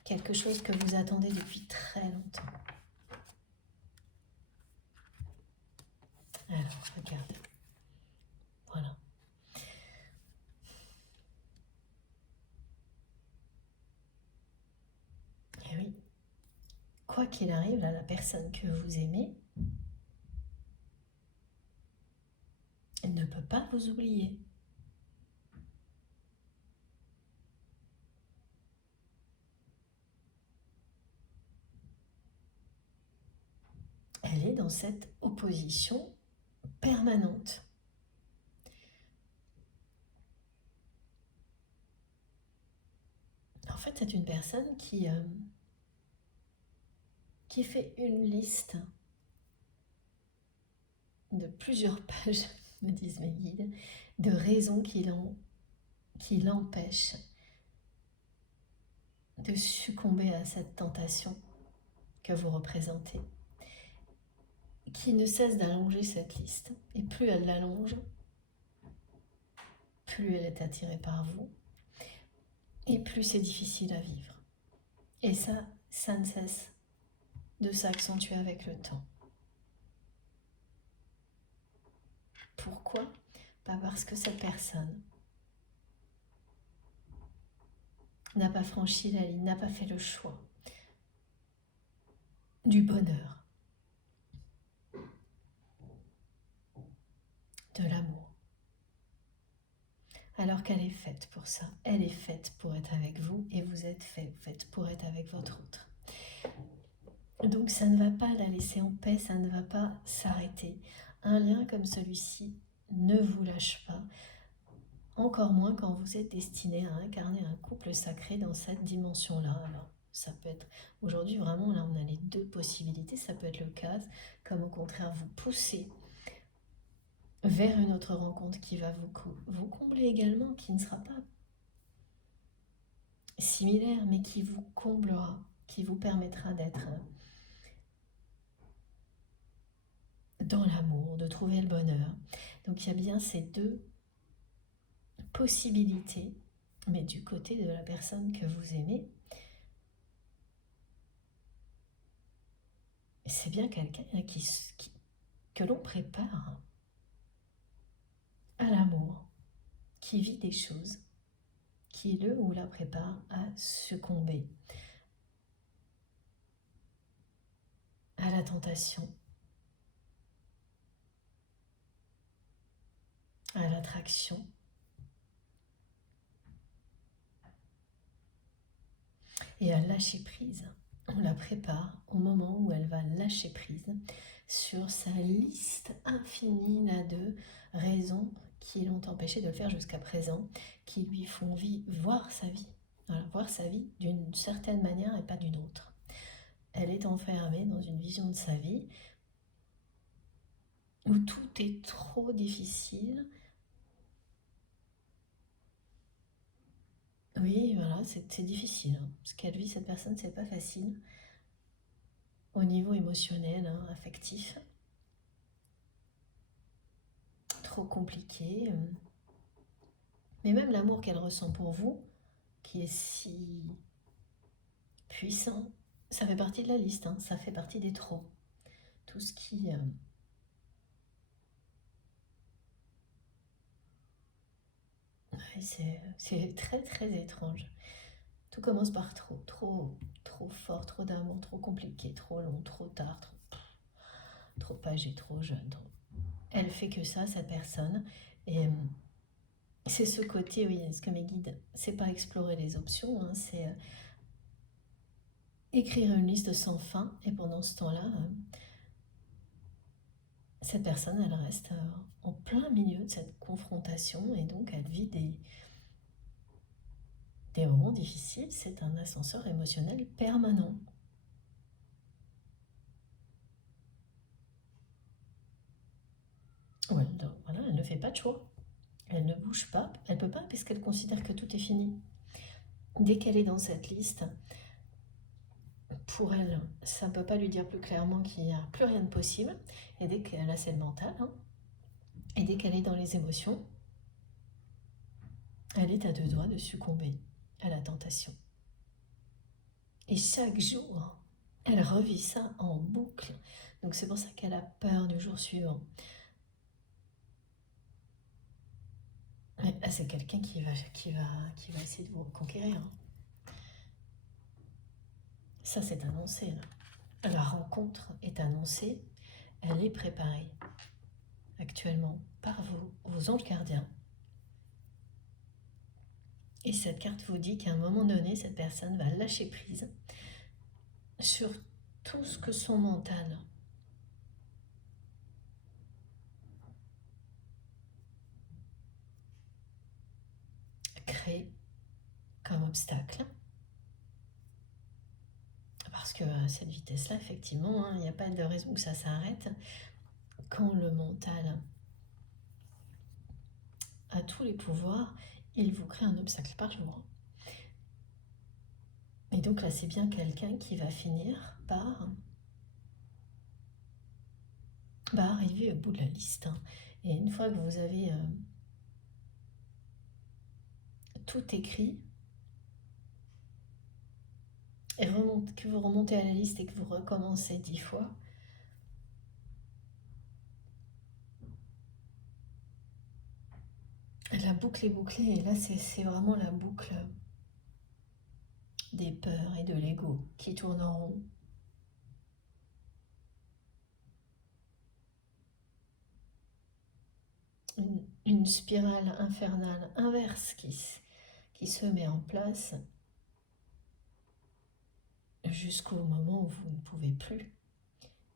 Quelque chose que vous attendez depuis très longtemps. Alors, regardez. Voilà. Et oui, quoi qu'il arrive, là, la personne que vous aimez, elle ne peut pas vous oublier. Elle est dans cette opposition permanente. En fait, c'est une personne qui fait une liste de plusieurs pages, me disent mes guides, de raisons qui l'empêchent de succomber à cette tentation que vous représentez, qui ne cesse d'allonger cette liste. Et plus elle l'allonge, plus elle est attirée par vous, et plus c'est difficile à vivre. Et ça ne cesse de s'accentuer avec le temps. Pourquoi ? Pas parce que cette personne n'a pas franchi la ligne, n'a pas fait le choix du bonheur, de l'amour. alors qu'elle est faite pour ça. Elle est faite pour être avec vous et vous êtes faite pour être avec votre autre. Donc ça ne va pas la laisser en paix, ça ne va pas s'arrêter. Un lien comme celui-ci ne vous lâche pas, encore moins quand vous êtes destiné à incarner un couple sacré dans cette dimension-là. Alors, ça peut être, aujourd'hui vraiment, là on a les deux possibilités, ça peut être le cas, comme au contraire vous pousser vers une autre rencontre qui va vous combler également, qui ne sera pas similaire, mais qui vous comblera, qui vous permettra d'être dans l'amour, de trouver le bonheur. Donc il y a bien ces deux possibilités, mais du côté de la personne que vous aimez, c'est bien quelqu'un que l'on prépare à l'amour, qui vit des choses, qui le ou la prépare à succomber à la tentation, à l'attraction, et à lâcher prise. On la prépare au moment où elle va lâcher prise sur sa liste infinie là, de raisons qui l'ont empêché de le faire jusqu'à présent, qui lui font voir sa vie, voilà, voir sa vie d'une certaine manière et pas d'une autre. Elle est enfermée dans une vision de sa vie où tout est trop difficile. Oui, voilà, c'est difficile. Hein. Ce qu'elle vit, cette personne, c'est pas facile. Au niveau émotionnel, hein, affectif. Trop compliqué. Mais même l'amour qu'elle ressent pour vous, qui est si puissant, ça fait partie de la liste, hein, ça fait partie des trop. Tout ce qui... c'est très très étrange. Tout commence par trop fort, trop d'amour, trop compliqué, trop long, trop tard, trop âgé, trop jeune. Elle fait que ça, cette personne. Et c'est ce côté, oui, ce que mes guides, c'est pas explorer les options, hein, c'est écrire une liste sans fin. Et pendant ce temps-là, cette personne, elle reste en plein milieu de cette confrontation et donc elle vit des moments difficiles. C'est un ascenseur émotionnel permanent. Voilà, elle ne fait pas de choix. Elle ne bouge pas. Elle ne peut pas parce qu'elle considère que tout est fini. Dès qu'elle est dans cette liste, pour elle, ça ne peut pas lui dire plus clairement qu'il n'y a plus rien de possible. Et dès qu'elle a cette mentale, hein, et dès qu'elle est dans les émotions, elle est à deux doigts de succomber à la tentation. Et chaque jour, elle revit ça en boucle. Donc c'est pour ça qu'elle a peur du jour suivant. C'est quelqu'un qui va essayer de vous conquérir. Ça, c'est annoncé. Là. La rencontre est annoncée. Elle est préparée actuellement par vous, vos anges gardiens. Et cette carte vous dit qu'à un moment donné, cette personne va lâcher prise sur tout ce que son mental crée comme obstacle. Parce que à cette vitesse-là, effectivement, il n'y a pas de raison que ça s'arrête. Quand le mental a tous les pouvoirs, il vous crée un obstacle par jour. Et donc là, c'est bien quelqu'un qui va finir par arriver au bout de la liste. Et une fois que vous avez tout écrit, et que vous remontez à la liste et que vous recommencez 10 fois, la boucle est bouclée. Et là, c'est vraiment la boucle des peurs et de l'ego qui tournent en rond. une spirale infernale inverse qui se met en place jusqu'au moment où vous ne pouvez plus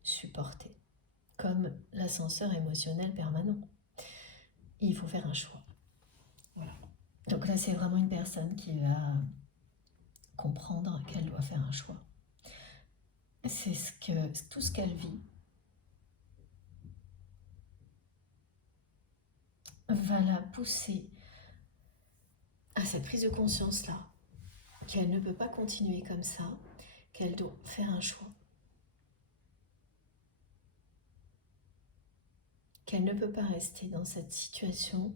supporter, comme l'ascenseur émotionnel permanent. Il faut faire un choix. Voilà. Donc là, c'est vraiment une personne qui va comprendre qu'elle doit faire un choix. C'est tout ce qu'elle vit va la pousser à cette prise de conscience-là, qu'elle ne peut pas continuer comme ça, qu'elle doit faire un choix. Qu'elle ne peut pas rester dans cette situation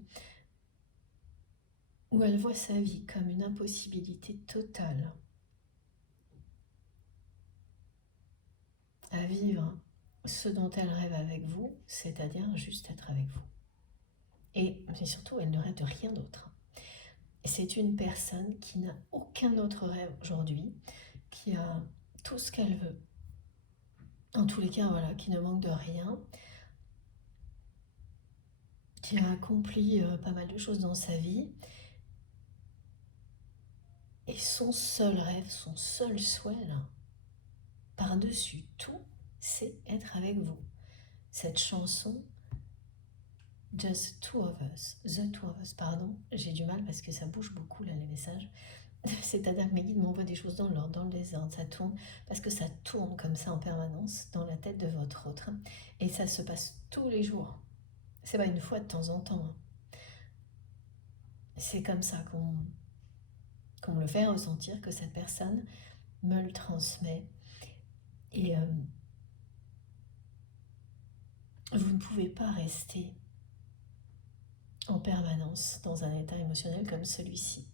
où elle voit sa vie comme une impossibilité totale à vivre ce dont elle rêve avec vous, c'est-à-dire juste être avec vous. Et surtout, elle ne rêve de rien d'autre. C'est une personne qui n'a aucun autre rêve aujourd'hui, qui a tout ce qu'elle veut. En tous les cas, voilà, qui ne manque de rien, qui a accompli pas mal de choses dans sa vie. Et son seul rêve, son seul souhait, là, par-dessus tout, c'est être avec vous. Cette chanson, Just Two of Us, The Two of Us, pardon, j'ai du mal parce que ça bouge beaucoup là les messages. C'est-à-dire que mes guides m'envoient des choses dans l'ordre, dans le désordre, ça tourne, parce que ça tourne comme ça en permanence dans la tête de votre autre. Et ça se passe tous les jours. C'est pas une fois de temps en temps. C'est comme ça qu'on me le fait ressentir, que cette personne me le transmet. Et vous ne pouvez pas rester en permanence dans un état émotionnel comme celui-ci.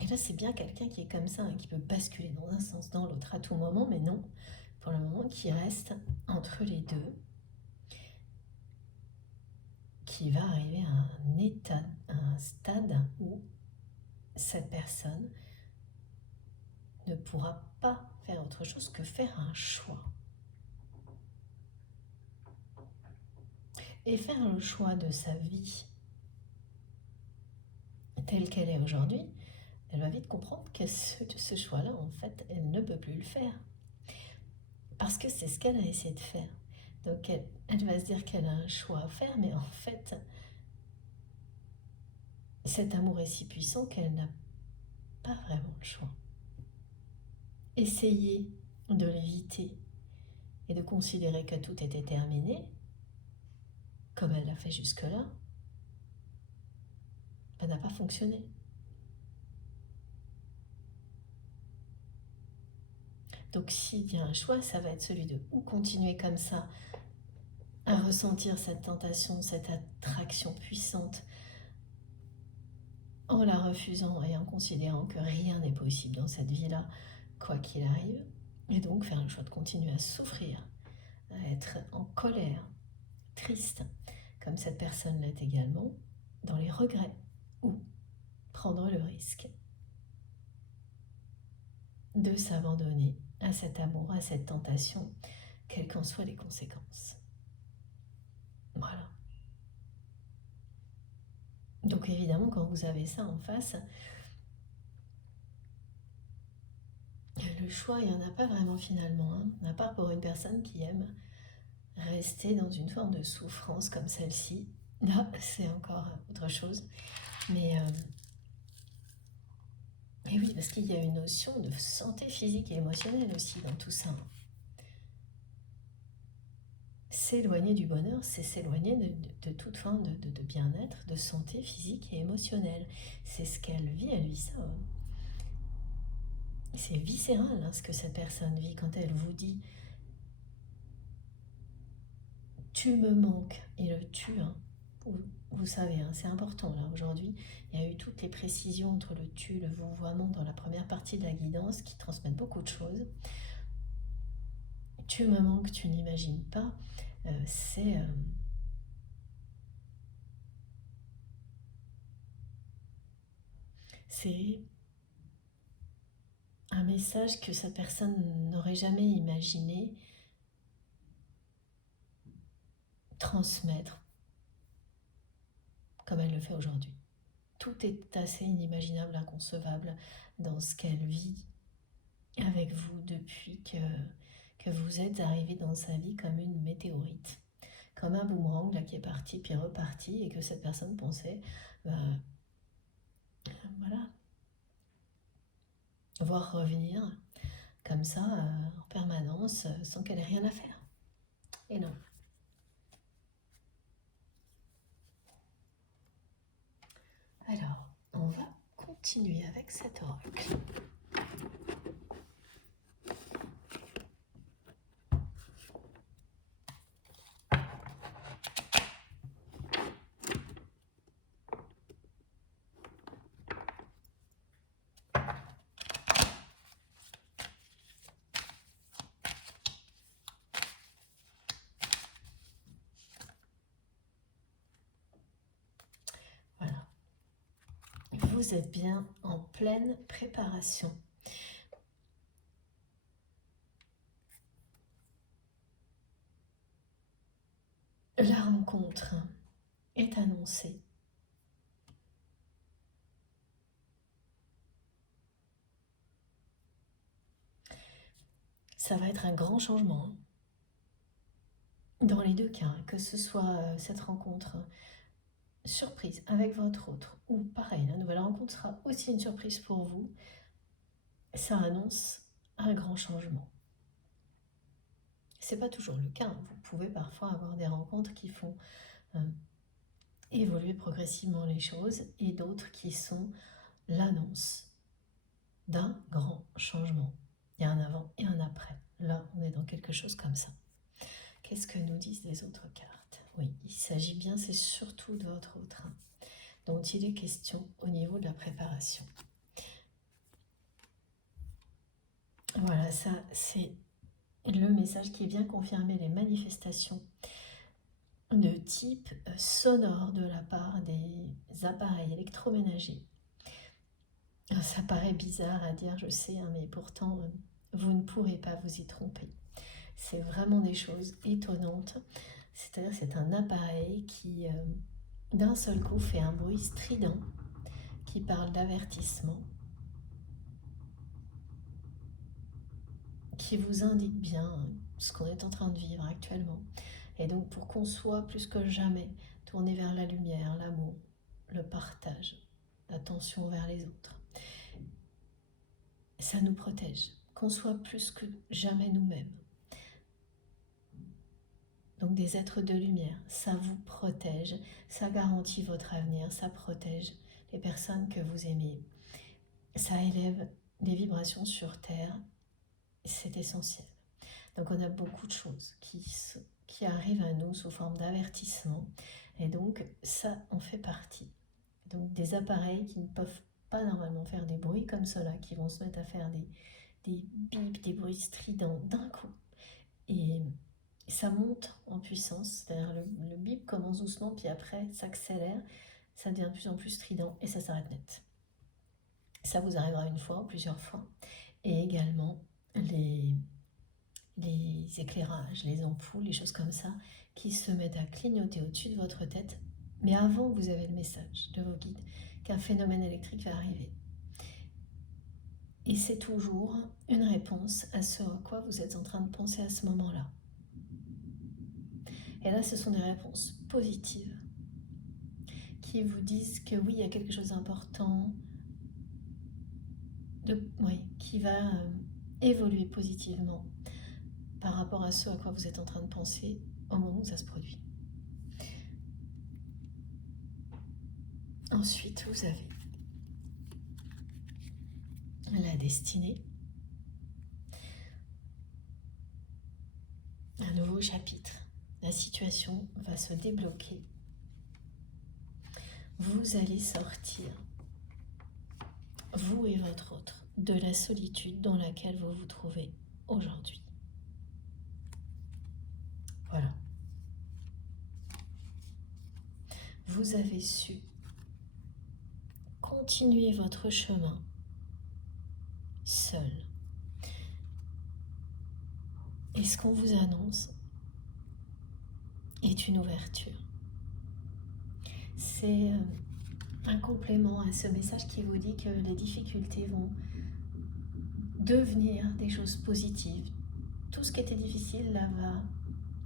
Et là, c'est bien quelqu'un qui est comme ça, hein, qui peut basculer dans un sens, dans l'autre à tout moment, mais non, pour le moment, qui reste entre les deux, qui va arriver à un stade où cette personne ne pourra pas faire autre chose que faire un choix. Et faire le choix de sa vie telle qu'elle est aujourd'hui, elle va vite comprendre que ce choix-là, en fait, elle ne peut plus le faire. Parce que c'est ce qu'elle a essayé de faire. Donc elle va se dire qu'elle a un choix à faire, mais en fait, cet amour est si puissant qu'elle n'a pas vraiment le choix. Essayer de l'éviter et de considérer que tout était terminé, comme elle l'a fait jusque-là, n'a pas fonctionné. Donc s'il y a un choix, ça va être celui de ou continuer comme ça, à ressentir cette tentation, cette attraction puissante, en la refusant et en considérant que rien n'est possible dans cette vie-là, quoi qu'il arrive, et donc faire le choix de continuer à souffrir, à être en colère, triste, comme cette personne l'est également, dans les regrets, ou prendre le risque de s'abandonner à cet amour, à cette tentation, quelles qu'en soient les conséquences. Voilà. Donc évidemment, quand vous avez ça en face, le choix, il n'y en a pas vraiment finalement, hein, à part pour une personne qui aime rester dans une forme de souffrance comme celle-ci. Là, c'est encore autre chose. Mais et oui, parce qu'il y a une notion de santé physique et émotionnelle aussi dans tout ça. S'éloigner du bonheur, c'est s'éloigner de toute forme de bien-être, de santé physique et émotionnelle. C'est ce qu'elle vit ça. C'est viscéral hein, ce que cette personne vit quand elle vous dit « tu me manques » et le « tu hein, ». Vous savez, hein, c'est important là aujourd'hui. Il y a eu toutes les précisions entre le tu, le vouvoiement dans la première partie de la guidance qui transmettent beaucoup de choses. Tu me manques, tu n'imagines pas. C'est un message que cette personne n'aurait jamais imaginé transmettre comme elle le fait aujourd'hui. Tout est assez inimaginable, inconcevable dans ce qu'elle vit avec vous depuis que vous êtes arrivé dans sa vie comme une météorite, comme un boomerang là, qui est parti puis reparti, et que cette personne pensait voilà, voir revenir comme ça en permanence sans qu'elle ait rien à faire. Et non. Alors, on va continuer avec cet oracle. Voilà. Vous êtes bien en pleine préparation. La rencontre est annoncée. Ça va être un grand changement. Dans les deux cas, que ce soit cette rencontre surprise avec votre autre, ou pareil, la nouvelle rencontre sera aussi une surprise pour vous, ça annonce un grand changement. C'est pas toujours le cas, vous pouvez parfois avoir des rencontres qui font évoluer progressivement les choses, et d'autres qui sont l'annonce d'un grand changement. Il y a un avant et un après. Là, on est dans quelque chose comme ça. Qu'est-ce que nous disent les autres cartes? Oui, il s'agit bien, c'est surtout de votre autre, dont il est question au niveau de la préparation. Voilà, ça c'est le message qui vient confirmer les manifestations de type sonore de la part des appareils électroménagers. Ça paraît bizarre à dire, je sais, mais pourtant, vous ne pourrez pas vous y tromper. C'est vraiment des choses étonnantes. C'est-à-dire c'est un appareil qui, d'un seul coup, fait un bruit strident, qui parle d'avertissement, qui vous indique bien ce qu'on est en train de vivre actuellement. Et donc, pour qu'on soit plus que jamais tourné vers la lumière, l'amour, le partage, l'attention vers les autres, ça nous protège, qu'on soit plus que jamais nous-mêmes. Donc des êtres de lumière, ça vous protège, ça garantit votre avenir, ça protège les personnes que vous aimez, ça élève les vibrations sur Terre, c'est essentiel. Donc on a beaucoup de choses qui arrivent à nous sous forme d'avertissement, et donc ça en fait partie. Donc des appareils qui ne peuvent pas normalement faire des bruits comme cela, qui vont se mettre à faire des bips, des bruits stridents d'un coup. Et ça monte en puissance, c'est-à-dire le bip commence doucement, puis après s'accélère, ça devient de plus en plus strident et ça s'arrête net. Ça vous arrivera une fois ou plusieurs fois. Et également les éclairages, les ampoules, les choses comme ça, qui se mettent à clignoter au-dessus de votre tête, mais avant vous avez le message de vos guides qu'un phénomène électrique va arriver. Et c'est toujours une réponse à ce à quoi vous êtes en train de penser à ce moment-là. Et là, ce sont des réponses positives qui vous disent que oui, il y a quelque chose d'important, qui va évoluer positivement par rapport à ce à quoi vous êtes en train de penser au moment où ça se produit. Ensuite, vous avez la destinée, un nouveau chapitre. La situation va se débloquer. Vous allez sortir, vous et votre autre, de la solitude dans laquelle vous vous trouvez aujourd'hui. Voilà. Vous avez su continuer votre chemin seul. Et ce qu'on vous annonce est une ouverture. C'est un complément à ce message qui vous dit que les difficultés vont devenir des choses positives. Tout ce qui était difficile là va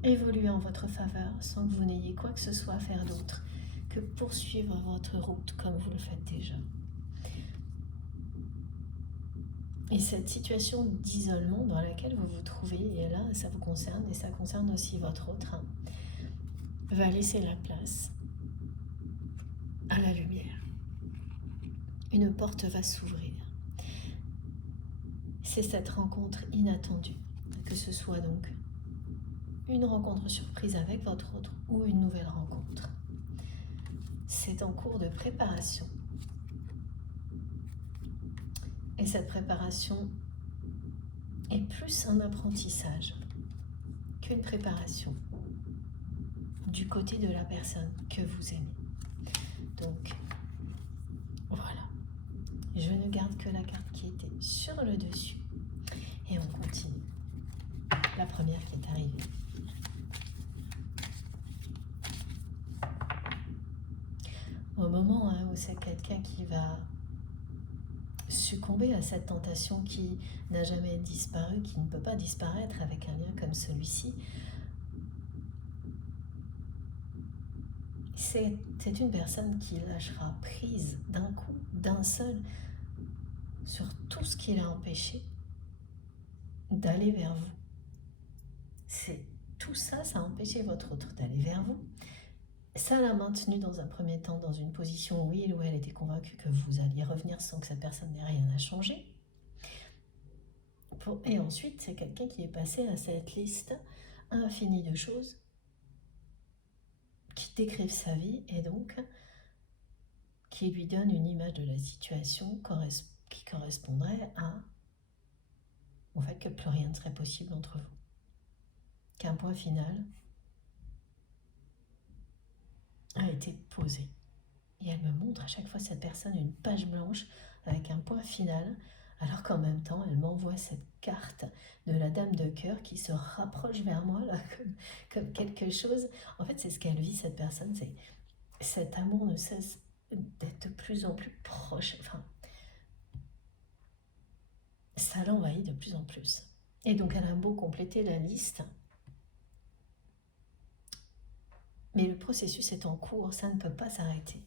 évoluer en votre faveur sans que vous n'ayez quoi que ce soit à faire d'autre que poursuivre votre route comme vous le faites déjà. Et cette situation d'isolement dans laquelle vous vous trouvez, et là ça vous concerne et ça concerne aussi votre autre, va laisser la place à la lumière. Une porte va s'ouvrir. C'est cette rencontre inattendue, que ce soit donc une rencontre surprise avec votre autre ou une nouvelle rencontre. C'est en cours de préparation. Et cette préparation est plus un apprentissage qu'une préparation du côté de la personne que vous aimez. Donc, voilà. Je ne garde que la carte qui était sur le dessus. Et on continue. La première qui est arrivée. Au moment où c'est quelqu'un qui va succomber à cette tentation qui n'a jamais disparu, qui ne peut pas disparaître avec un lien comme celui-ci, c'est une personne qui lâchera prise d'un coup, d'un seul, sur tout ce qui l'a empêché d'aller vers vous. C'est tout ça, ça a empêché votre autre d'aller vers vous. Ça l'a maintenu dans un premier temps dans une position où il ou elle était convaincu que vous alliez revenir sans que cette personne n'ait rien à changer. Et ensuite, c'est quelqu'un qui est passé à cette liste infinie de choses qui décrivent sa vie et donc qui lui donnent une image de la situation qui correspondrait au fait que plus rien ne serait possible entre vous. Qu'un point final a été posé. Et elle me montre à chaque fois cette personne une page blanche avec un point final, alors qu'en même temps, elle m'envoie cette carte de la dame de cœur qui se rapproche vers moi là, comme quelque chose. En fait, c'est ce qu'elle vit, cette personne, c'est cet amour ne cesse d'être de plus en plus proche. Enfin, ça l'envahit de plus en plus. Et donc, elle a beau compléter la liste, mais le processus est en cours, ça ne peut pas s'arrêter.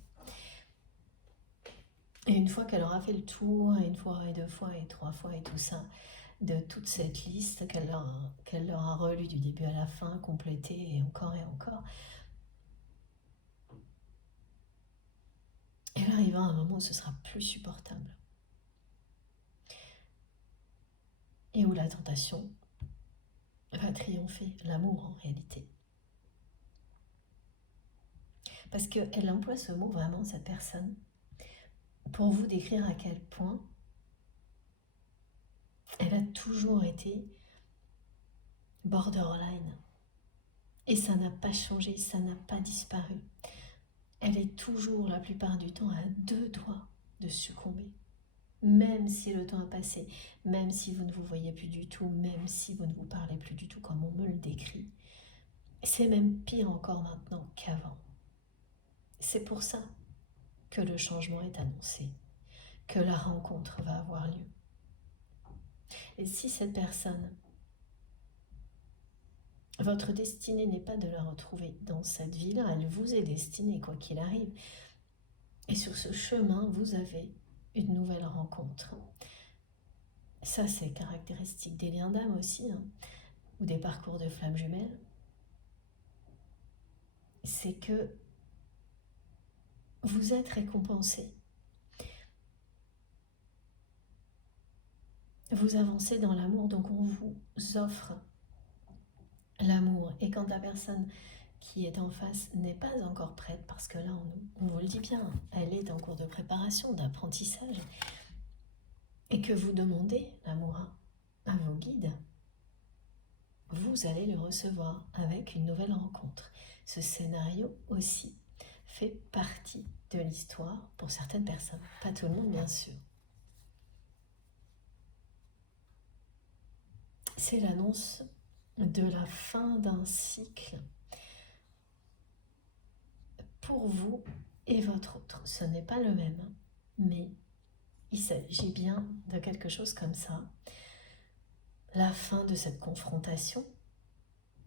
Et une fois qu'elle aura fait le tour, une fois et deux fois et trois fois et tout ça, de toute cette liste qu'elle leur a relue du début à la fin, complétée et encore, elle arrivera à un moment où ce sera plus supportable. Et où la tentation va triompher, l'amour en réalité. Parce qu'elle emploie ce mot vraiment, cette personne, pour vous décrire à quel point elle a toujours été borderline. Et ça n'a pas changé, ça n'a pas disparu. Elle est toujours, la plupart du temps, à 2 doigts de succomber. Même si le temps a passé, même si vous ne vous voyez plus du tout, même si vous ne vous parlez plus du tout comme on me le décrit. C'est même pire encore maintenant qu'avant. C'est pour ça que le changement est annoncé, que la rencontre va avoir lieu. Et si cette personne, votre destinée n'est pas de la retrouver dans cette vie-là, elle vous est destinée quoi qu'il arrive. Et sur ce chemin, vous avez une nouvelle rencontre. Ça, c'est caractéristique des liens d'âme aussi, ou des parcours de flammes jumelles. C'est que vous êtes récompensé. Vous avancez dans l'amour, donc on vous offre l'amour. Et quand la personne qui est en face n'est pas encore prête, parce que là, on vous le dit bien, elle est en cours de préparation, d'apprentissage, et que vous demandez l'amour à vos guides, vous allez le recevoir avec une nouvelle rencontre. Ce scénario aussi fait partie de l'histoire pour certaines personnes, pas tout le monde bien sûr. C'est l'annonce de la fin d'un cycle pour vous et votre autre. Ce n'est pas le même, mais il s'agit bien de quelque chose comme ça. La fin de cette confrontation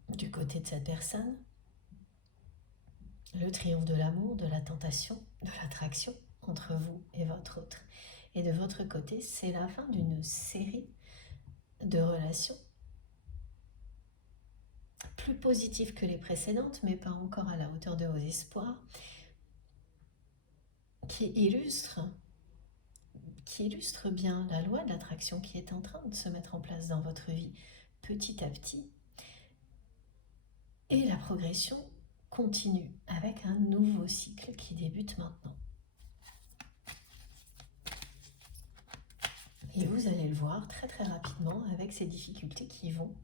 du côté de cette personne, le triomphe de l'amour, de la tentation, de l'attraction entre vous et votre autre. Et de votre côté, c'est la fin d'une série de relations plus positives que les précédentes, mais pas encore à la hauteur de vos espoirs, qui illustrent bien la loi de l'attraction qui est en train de se mettre en place dans votre vie petit à petit. Et la progression continue avec un nouveau cycle qui débute maintenant. Et vous allez le voir très très rapidement avec ces difficultés qui vont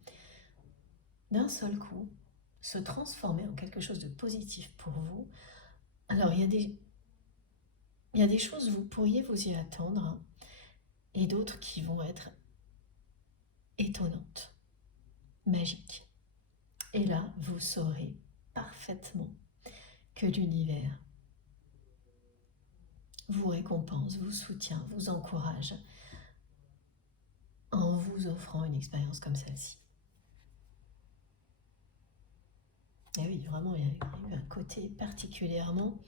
d'un seul coup se transformer en quelque chose de positif pour vous. Alors il y a des choses, vous pourriez vous y attendre, hein, et d'autres qui vont être étonnantes, magiques. Et là, vous saurez parfaitement que l'univers vous récompense, vous soutient, vous encourage en vous offrant une expérience comme celle-ci. Et oui, vraiment, il y a eu un côté particulièrement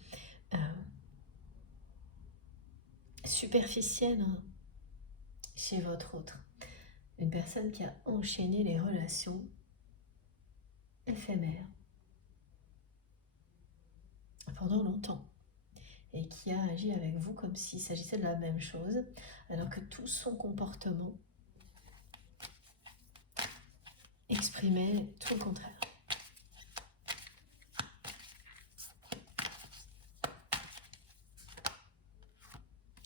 superficiel, hein, chez votre autre. Une personne qui a enchaîné les relations éphémères pendant longtemps et qui a agi avec vous comme s'il s'agissait de la même chose, alors que tout son comportement exprimait tout le contraire.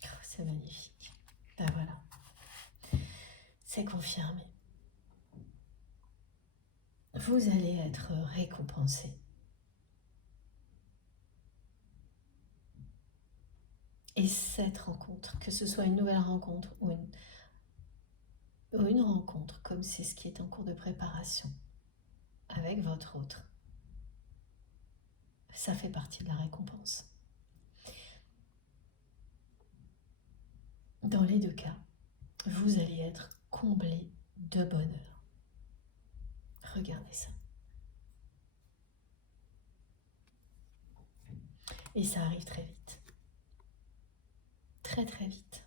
Oh, c'est magnifique. Ben voilà, c'est confirmé. Vous allez être récompensé. Et cette rencontre, que ce soit une nouvelle rencontre ou une rencontre, comme c'est ce qui est en cours de préparation avec votre autre, ça fait partie de la récompense. Dans les deux cas, vous allez être comblé de bonheur. Regardez ça. Et ça arrive très vite. Très très vite.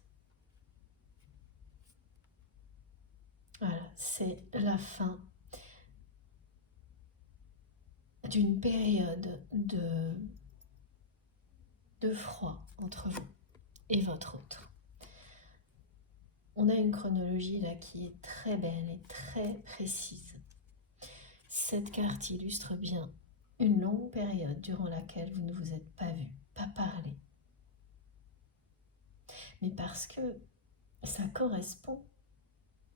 Voilà, c'est la fin d'une période de froid entre vous et votre autre. On a une chronologie là qui est très belle et très précise. Cette carte illustre bien une longue période durant laquelle vous ne vous êtes pas vus, pas parlé. Mais parce que ça correspond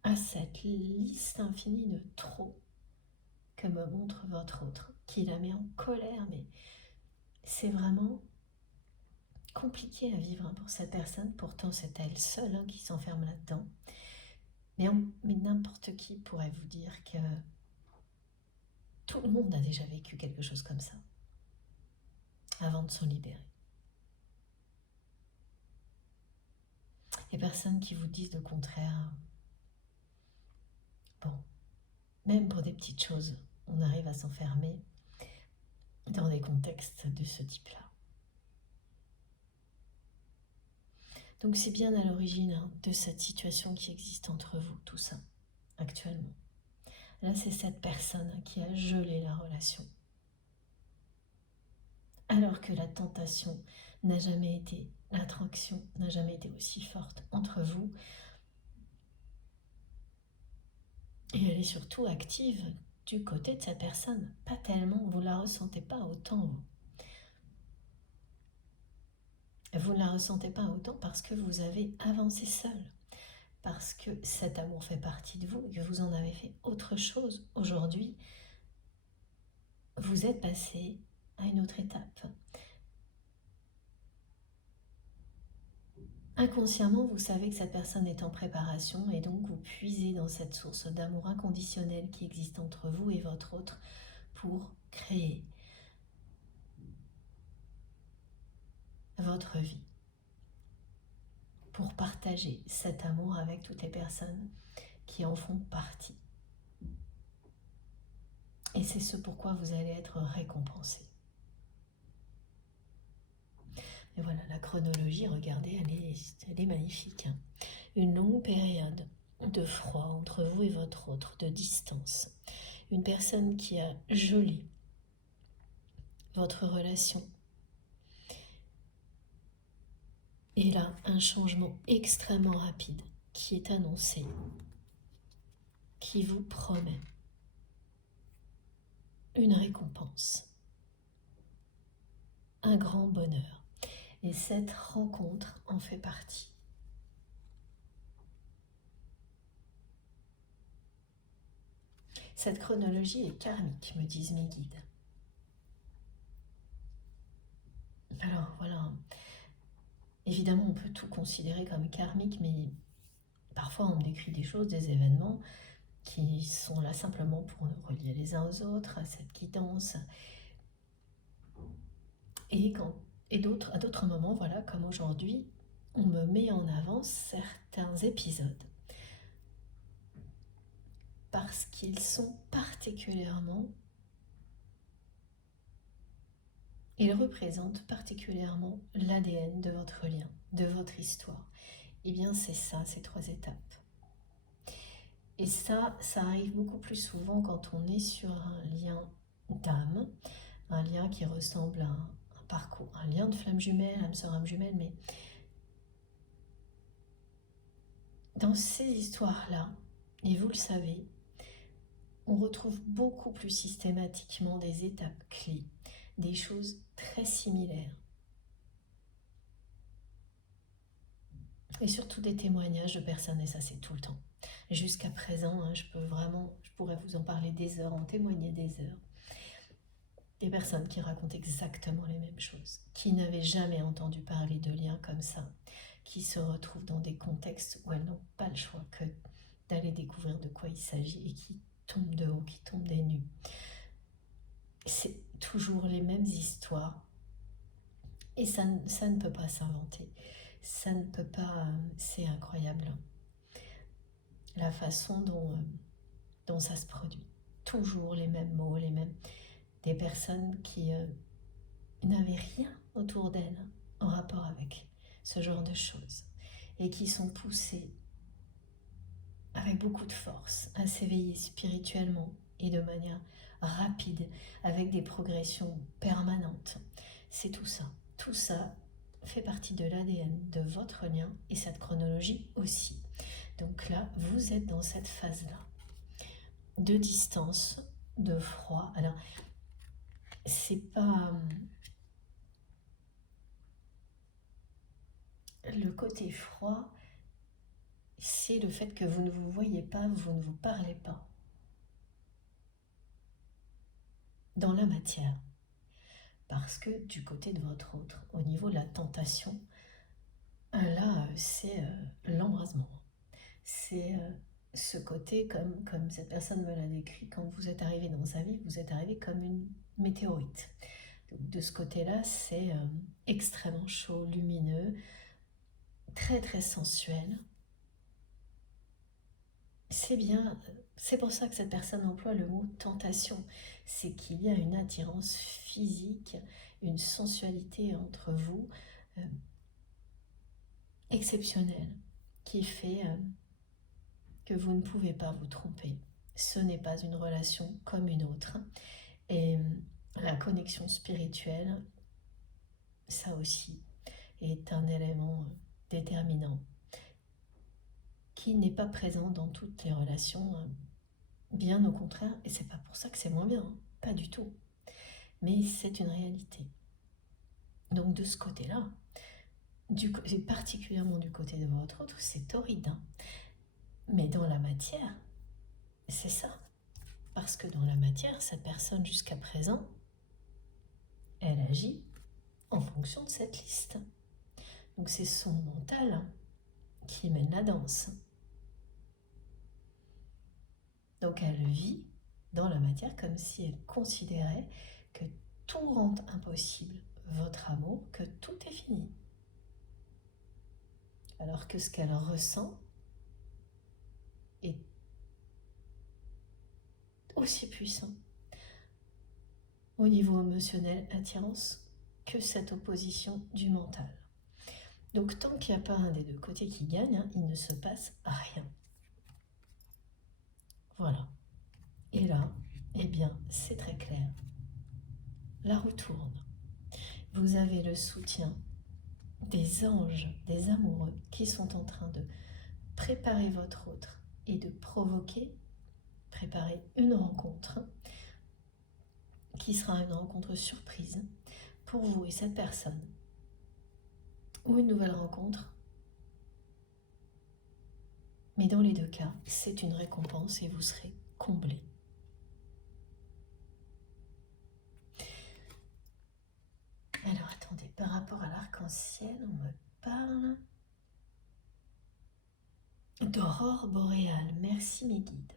à cette liste infinie de trop que me montre votre autre, qui la met en colère, mais c'est vraiment compliqué à vivre pour cette personne, pourtant c'est elle seule qui s'enferme là-dedans. Mais n'importe qui pourrait vous dire que tout le monde a déjà vécu quelque chose comme ça, avant de s'en libérer. Il y a personne qui vous dise le contraire. Bon, même pour des petites choses, on arrive à s'enfermer dans des contextes de ce type-là. Donc c'est bien à l'origine de cette situation qui existe entre vous, tout ça, actuellement. Là, c'est cette personne qui a gelé la relation. Alors que la tentation n'a jamais été, l'attraction n'a jamais été aussi forte entre vous. Et elle est surtout active du côté de cette personne. Pas tellement, vous ne la ressentez pas autant. Vous ne la ressentez pas autant parce que vous avez avancé seul. Parce que cet amour fait partie de vous et que vous en avez fait autre chose. Aujourd'hui, vous êtes passé à une autre étape. Inconsciemment, vous savez que cette personne est en préparation et donc vous puisez dans cette source d'amour inconditionnel qui existe entre vous et votre autre pour créer votre vie pour partager cet amour avec toutes les personnes qui en font partie. Et c'est ce pourquoi vous allez être récompensé. Et voilà, la chronologie, regardez, elle est magnifique. Une longue période de froid entre vous et votre autre, de distance. Une personne qui a gelé votre relation. Et là, un changement extrêmement rapide qui est annoncé, qui vous promet une récompense, un grand bonheur. Et cette rencontre en fait partie. Cette chronologie est karmique, me disent mes guides. Alors voilà, évidemment on peut tout considérer comme karmique, mais parfois on me décrit des choses, des événements qui sont là simplement pour nous relier les uns aux autres, à cette guidance. Et à d'autres moments, voilà, comme aujourd'hui, on me met en avant certains épisodes parce qu'ils sont particulièrement, ils représentent particulièrement l'ADN de votre lien, de votre histoire. Et bien c'est ça, ces 3 étapes. Et ça arrive beaucoup plus souvent quand on est sur un lien d'âme, un lien qui ressemble à un parcours, un lien de flamme jumelle, âme sœur, âme jumelle, mais dans ces histoires-là, et vous le savez, on retrouve beaucoup plus systématiquement des étapes clés, des choses très similaires. Et surtout des témoignages de personnes, et ça c'est tout le temps. Jusqu'à présent, je pourrais vous en parler des heures, en témoigner des heures. Des personnes qui racontent exactement les mêmes choses, qui n'avaient jamais entendu parler de liens comme ça, qui se retrouvent dans des contextes où elles n'ont pas le choix que d'aller découvrir de quoi il s'agit et qui tombent de haut, qui tombent des nues. C'est toujours les mêmes histoires et ça ne peut pas s'inventer. Ça ne peut pas... c'est incroyable la façon dont ça se produit. Toujours les mêmes mots, des personnes qui n'avaient rien autour d'elles en rapport avec ce genre de choses et qui sont poussées avec beaucoup de force à s'éveiller spirituellement et de manière rapide, avec des progressions permanentes. C'est tout ça. Tout ça fait partie de l'ADN de votre lien et cette chronologie aussi. Donc là, vous êtes dans cette phase-là de distance, de froid. Alors, c'est pas... Le côté froid, c'est le fait que vous ne vous voyez pas, vous ne vous parlez pas. Dans la matière. Parce que du côté de votre autre, au niveau de la tentation, là, c'est l'embrasement. C'est ce côté, comme cette personne me l'a décrit, quand vous êtes arrivé dans sa vie, vous êtes arrivé comme une météorite. Donc, de ce côté-là, c'est extrêmement chaud, lumineux, très très sensuel. C'est bien, c'est pour ça que cette personne emploie le mot tentation. C'est qu'il y a une attirance physique, une sensualité entre vous exceptionnelle qui fait que vous ne pouvez pas vous tromper. Ce n'est pas une relation comme une autre. Et la connexion spirituelle, ça aussi, est un élément déterminant qui n'est pas présent dans toutes les relations, bien au contraire, et c'est pas pour ça que c'est moins bien, pas du tout. Mais c'est une réalité. Donc de ce côté-là, et particulièrement du côté de votre autre, c'est torride. Mais dans la matière, c'est ça. Parce que dans la matière, cette personne jusqu'à présent, elle agit en fonction de cette liste. Donc c'est son mental qui mène la danse. Donc elle vit dans la matière comme si elle considérait que tout rend impossible votre amour que tout est fini. Alors que ce qu'elle ressent est aussi puissant au niveau émotionnel, attirance, que cette opposition du mental. Donc tant qu'il n'y a pas un des deux côtés qui gagne, il ne se passe rien. Voilà. Et là, eh bien, c'est très clair. La roue tourne. Vous avez le soutien des anges, des amoureux qui sont en train de préparer votre autre et de préparer une rencontre qui sera une rencontre surprise pour vous et cette personne, ou une nouvelle rencontre. Mais dans les deux cas, c'est une récompense et vous serez comblé. Alors attendez, par rapport à l'arc-en-ciel, on me parle d'aurore boréale. Merci mes guides.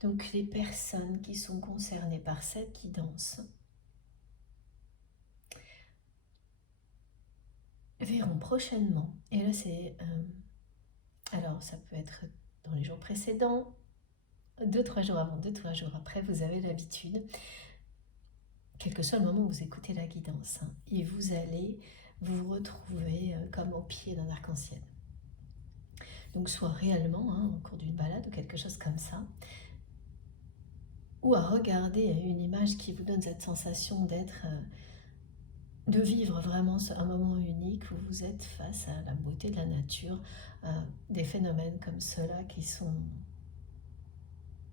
Donc les personnes qui sont concernées par cette guidance verront prochainement, et là c'est... alors ça peut être dans les jours précédents, 2-3 jours avant, 2-3 jours après, vous avez l'habitude, quel que soit le moment où vous écoutez la guidance, et vous allez vous retrouver comme au pied d'un arc-en-ciel. Donc soit réellement, au cours d'une balade ou quelque chose comme ça, ou à regarder une image qui vous donne cette sensation de vivre vraiment un moment unique où vous êtes face à la beauté de la nature, des phénomènes comme ceux-là qui sont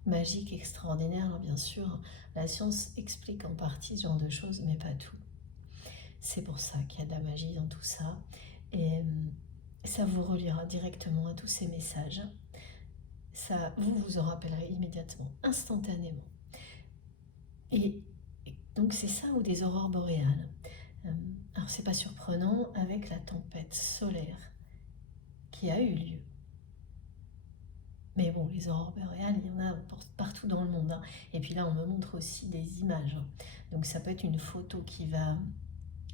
magiques, extraordinaires. Alors bien sûr, la science explique en partie ce genre de choses, mais pas tout. C'est pour ça qu'il y a de la magie dans tout ça, et ça vous reliera directement à tous ces messages. Ça, vous en rappellerez immédiatement, instantanément. Et donc c'est ça, ou des aurores boréales. Alors c'est pas surprenant avec la tempête solaire qui a eu lieu. Mais bon, les aurores boréales, il y en a partout dans le monde. Et puis là, on me montre aussi des images. Donc ça peut être une photo qui va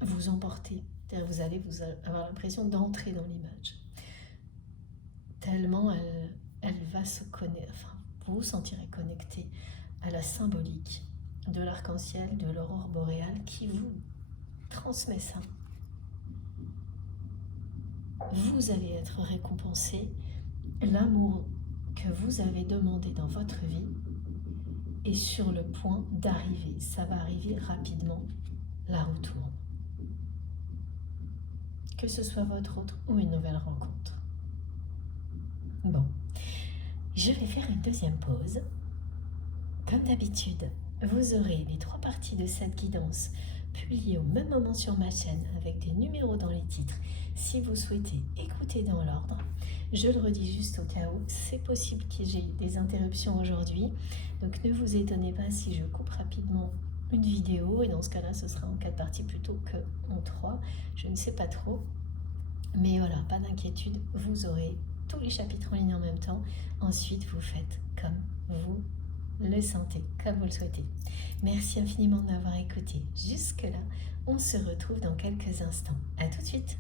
vous emporter. C'est-à-dire vous allez avoir l'impression d'entrer dans l'image. Tellement elle va se connecter, enfin, vous vous sentirez connecté à la symbolique de l'arc-en-ciel, de l'aurore boréale qui vous transmet ça. Vous allez être récompensé. L'amour que vous avez demandé dans votre vie est sur le point d'arriver. Ça va arriver rapidement. La roue tourne. Que ce soit votre autre ou une nouvelle rencontre. Bon, je vais faire une deuxième pause. Comme d'habitude, vous aurez les 3 parties de cette guidance publiées au même moment sur ma chaîne avec des numéros dans les titres si vous souhaitez écouter dans l'ordre. Je le redis juste au cas où, c'est possible que j'ai eu des interruptions aujourd'hui, donc ne vous étonnez pas si je coupe rapidement une vidéo, et dans ce cas-là ce sera en 4 parties plutôt qu'en 3, je ne sais pas trop, mais voilà, pas d'inquiétude, vous aurez tous les chapitres en ligne en même temps. Ensuite vous faites comme vous le sentez, comme vous le souhaitez. Merci infiniment de m'avoir écouté jusque-là. On se retrouve dans quelques instants. À tout de suite.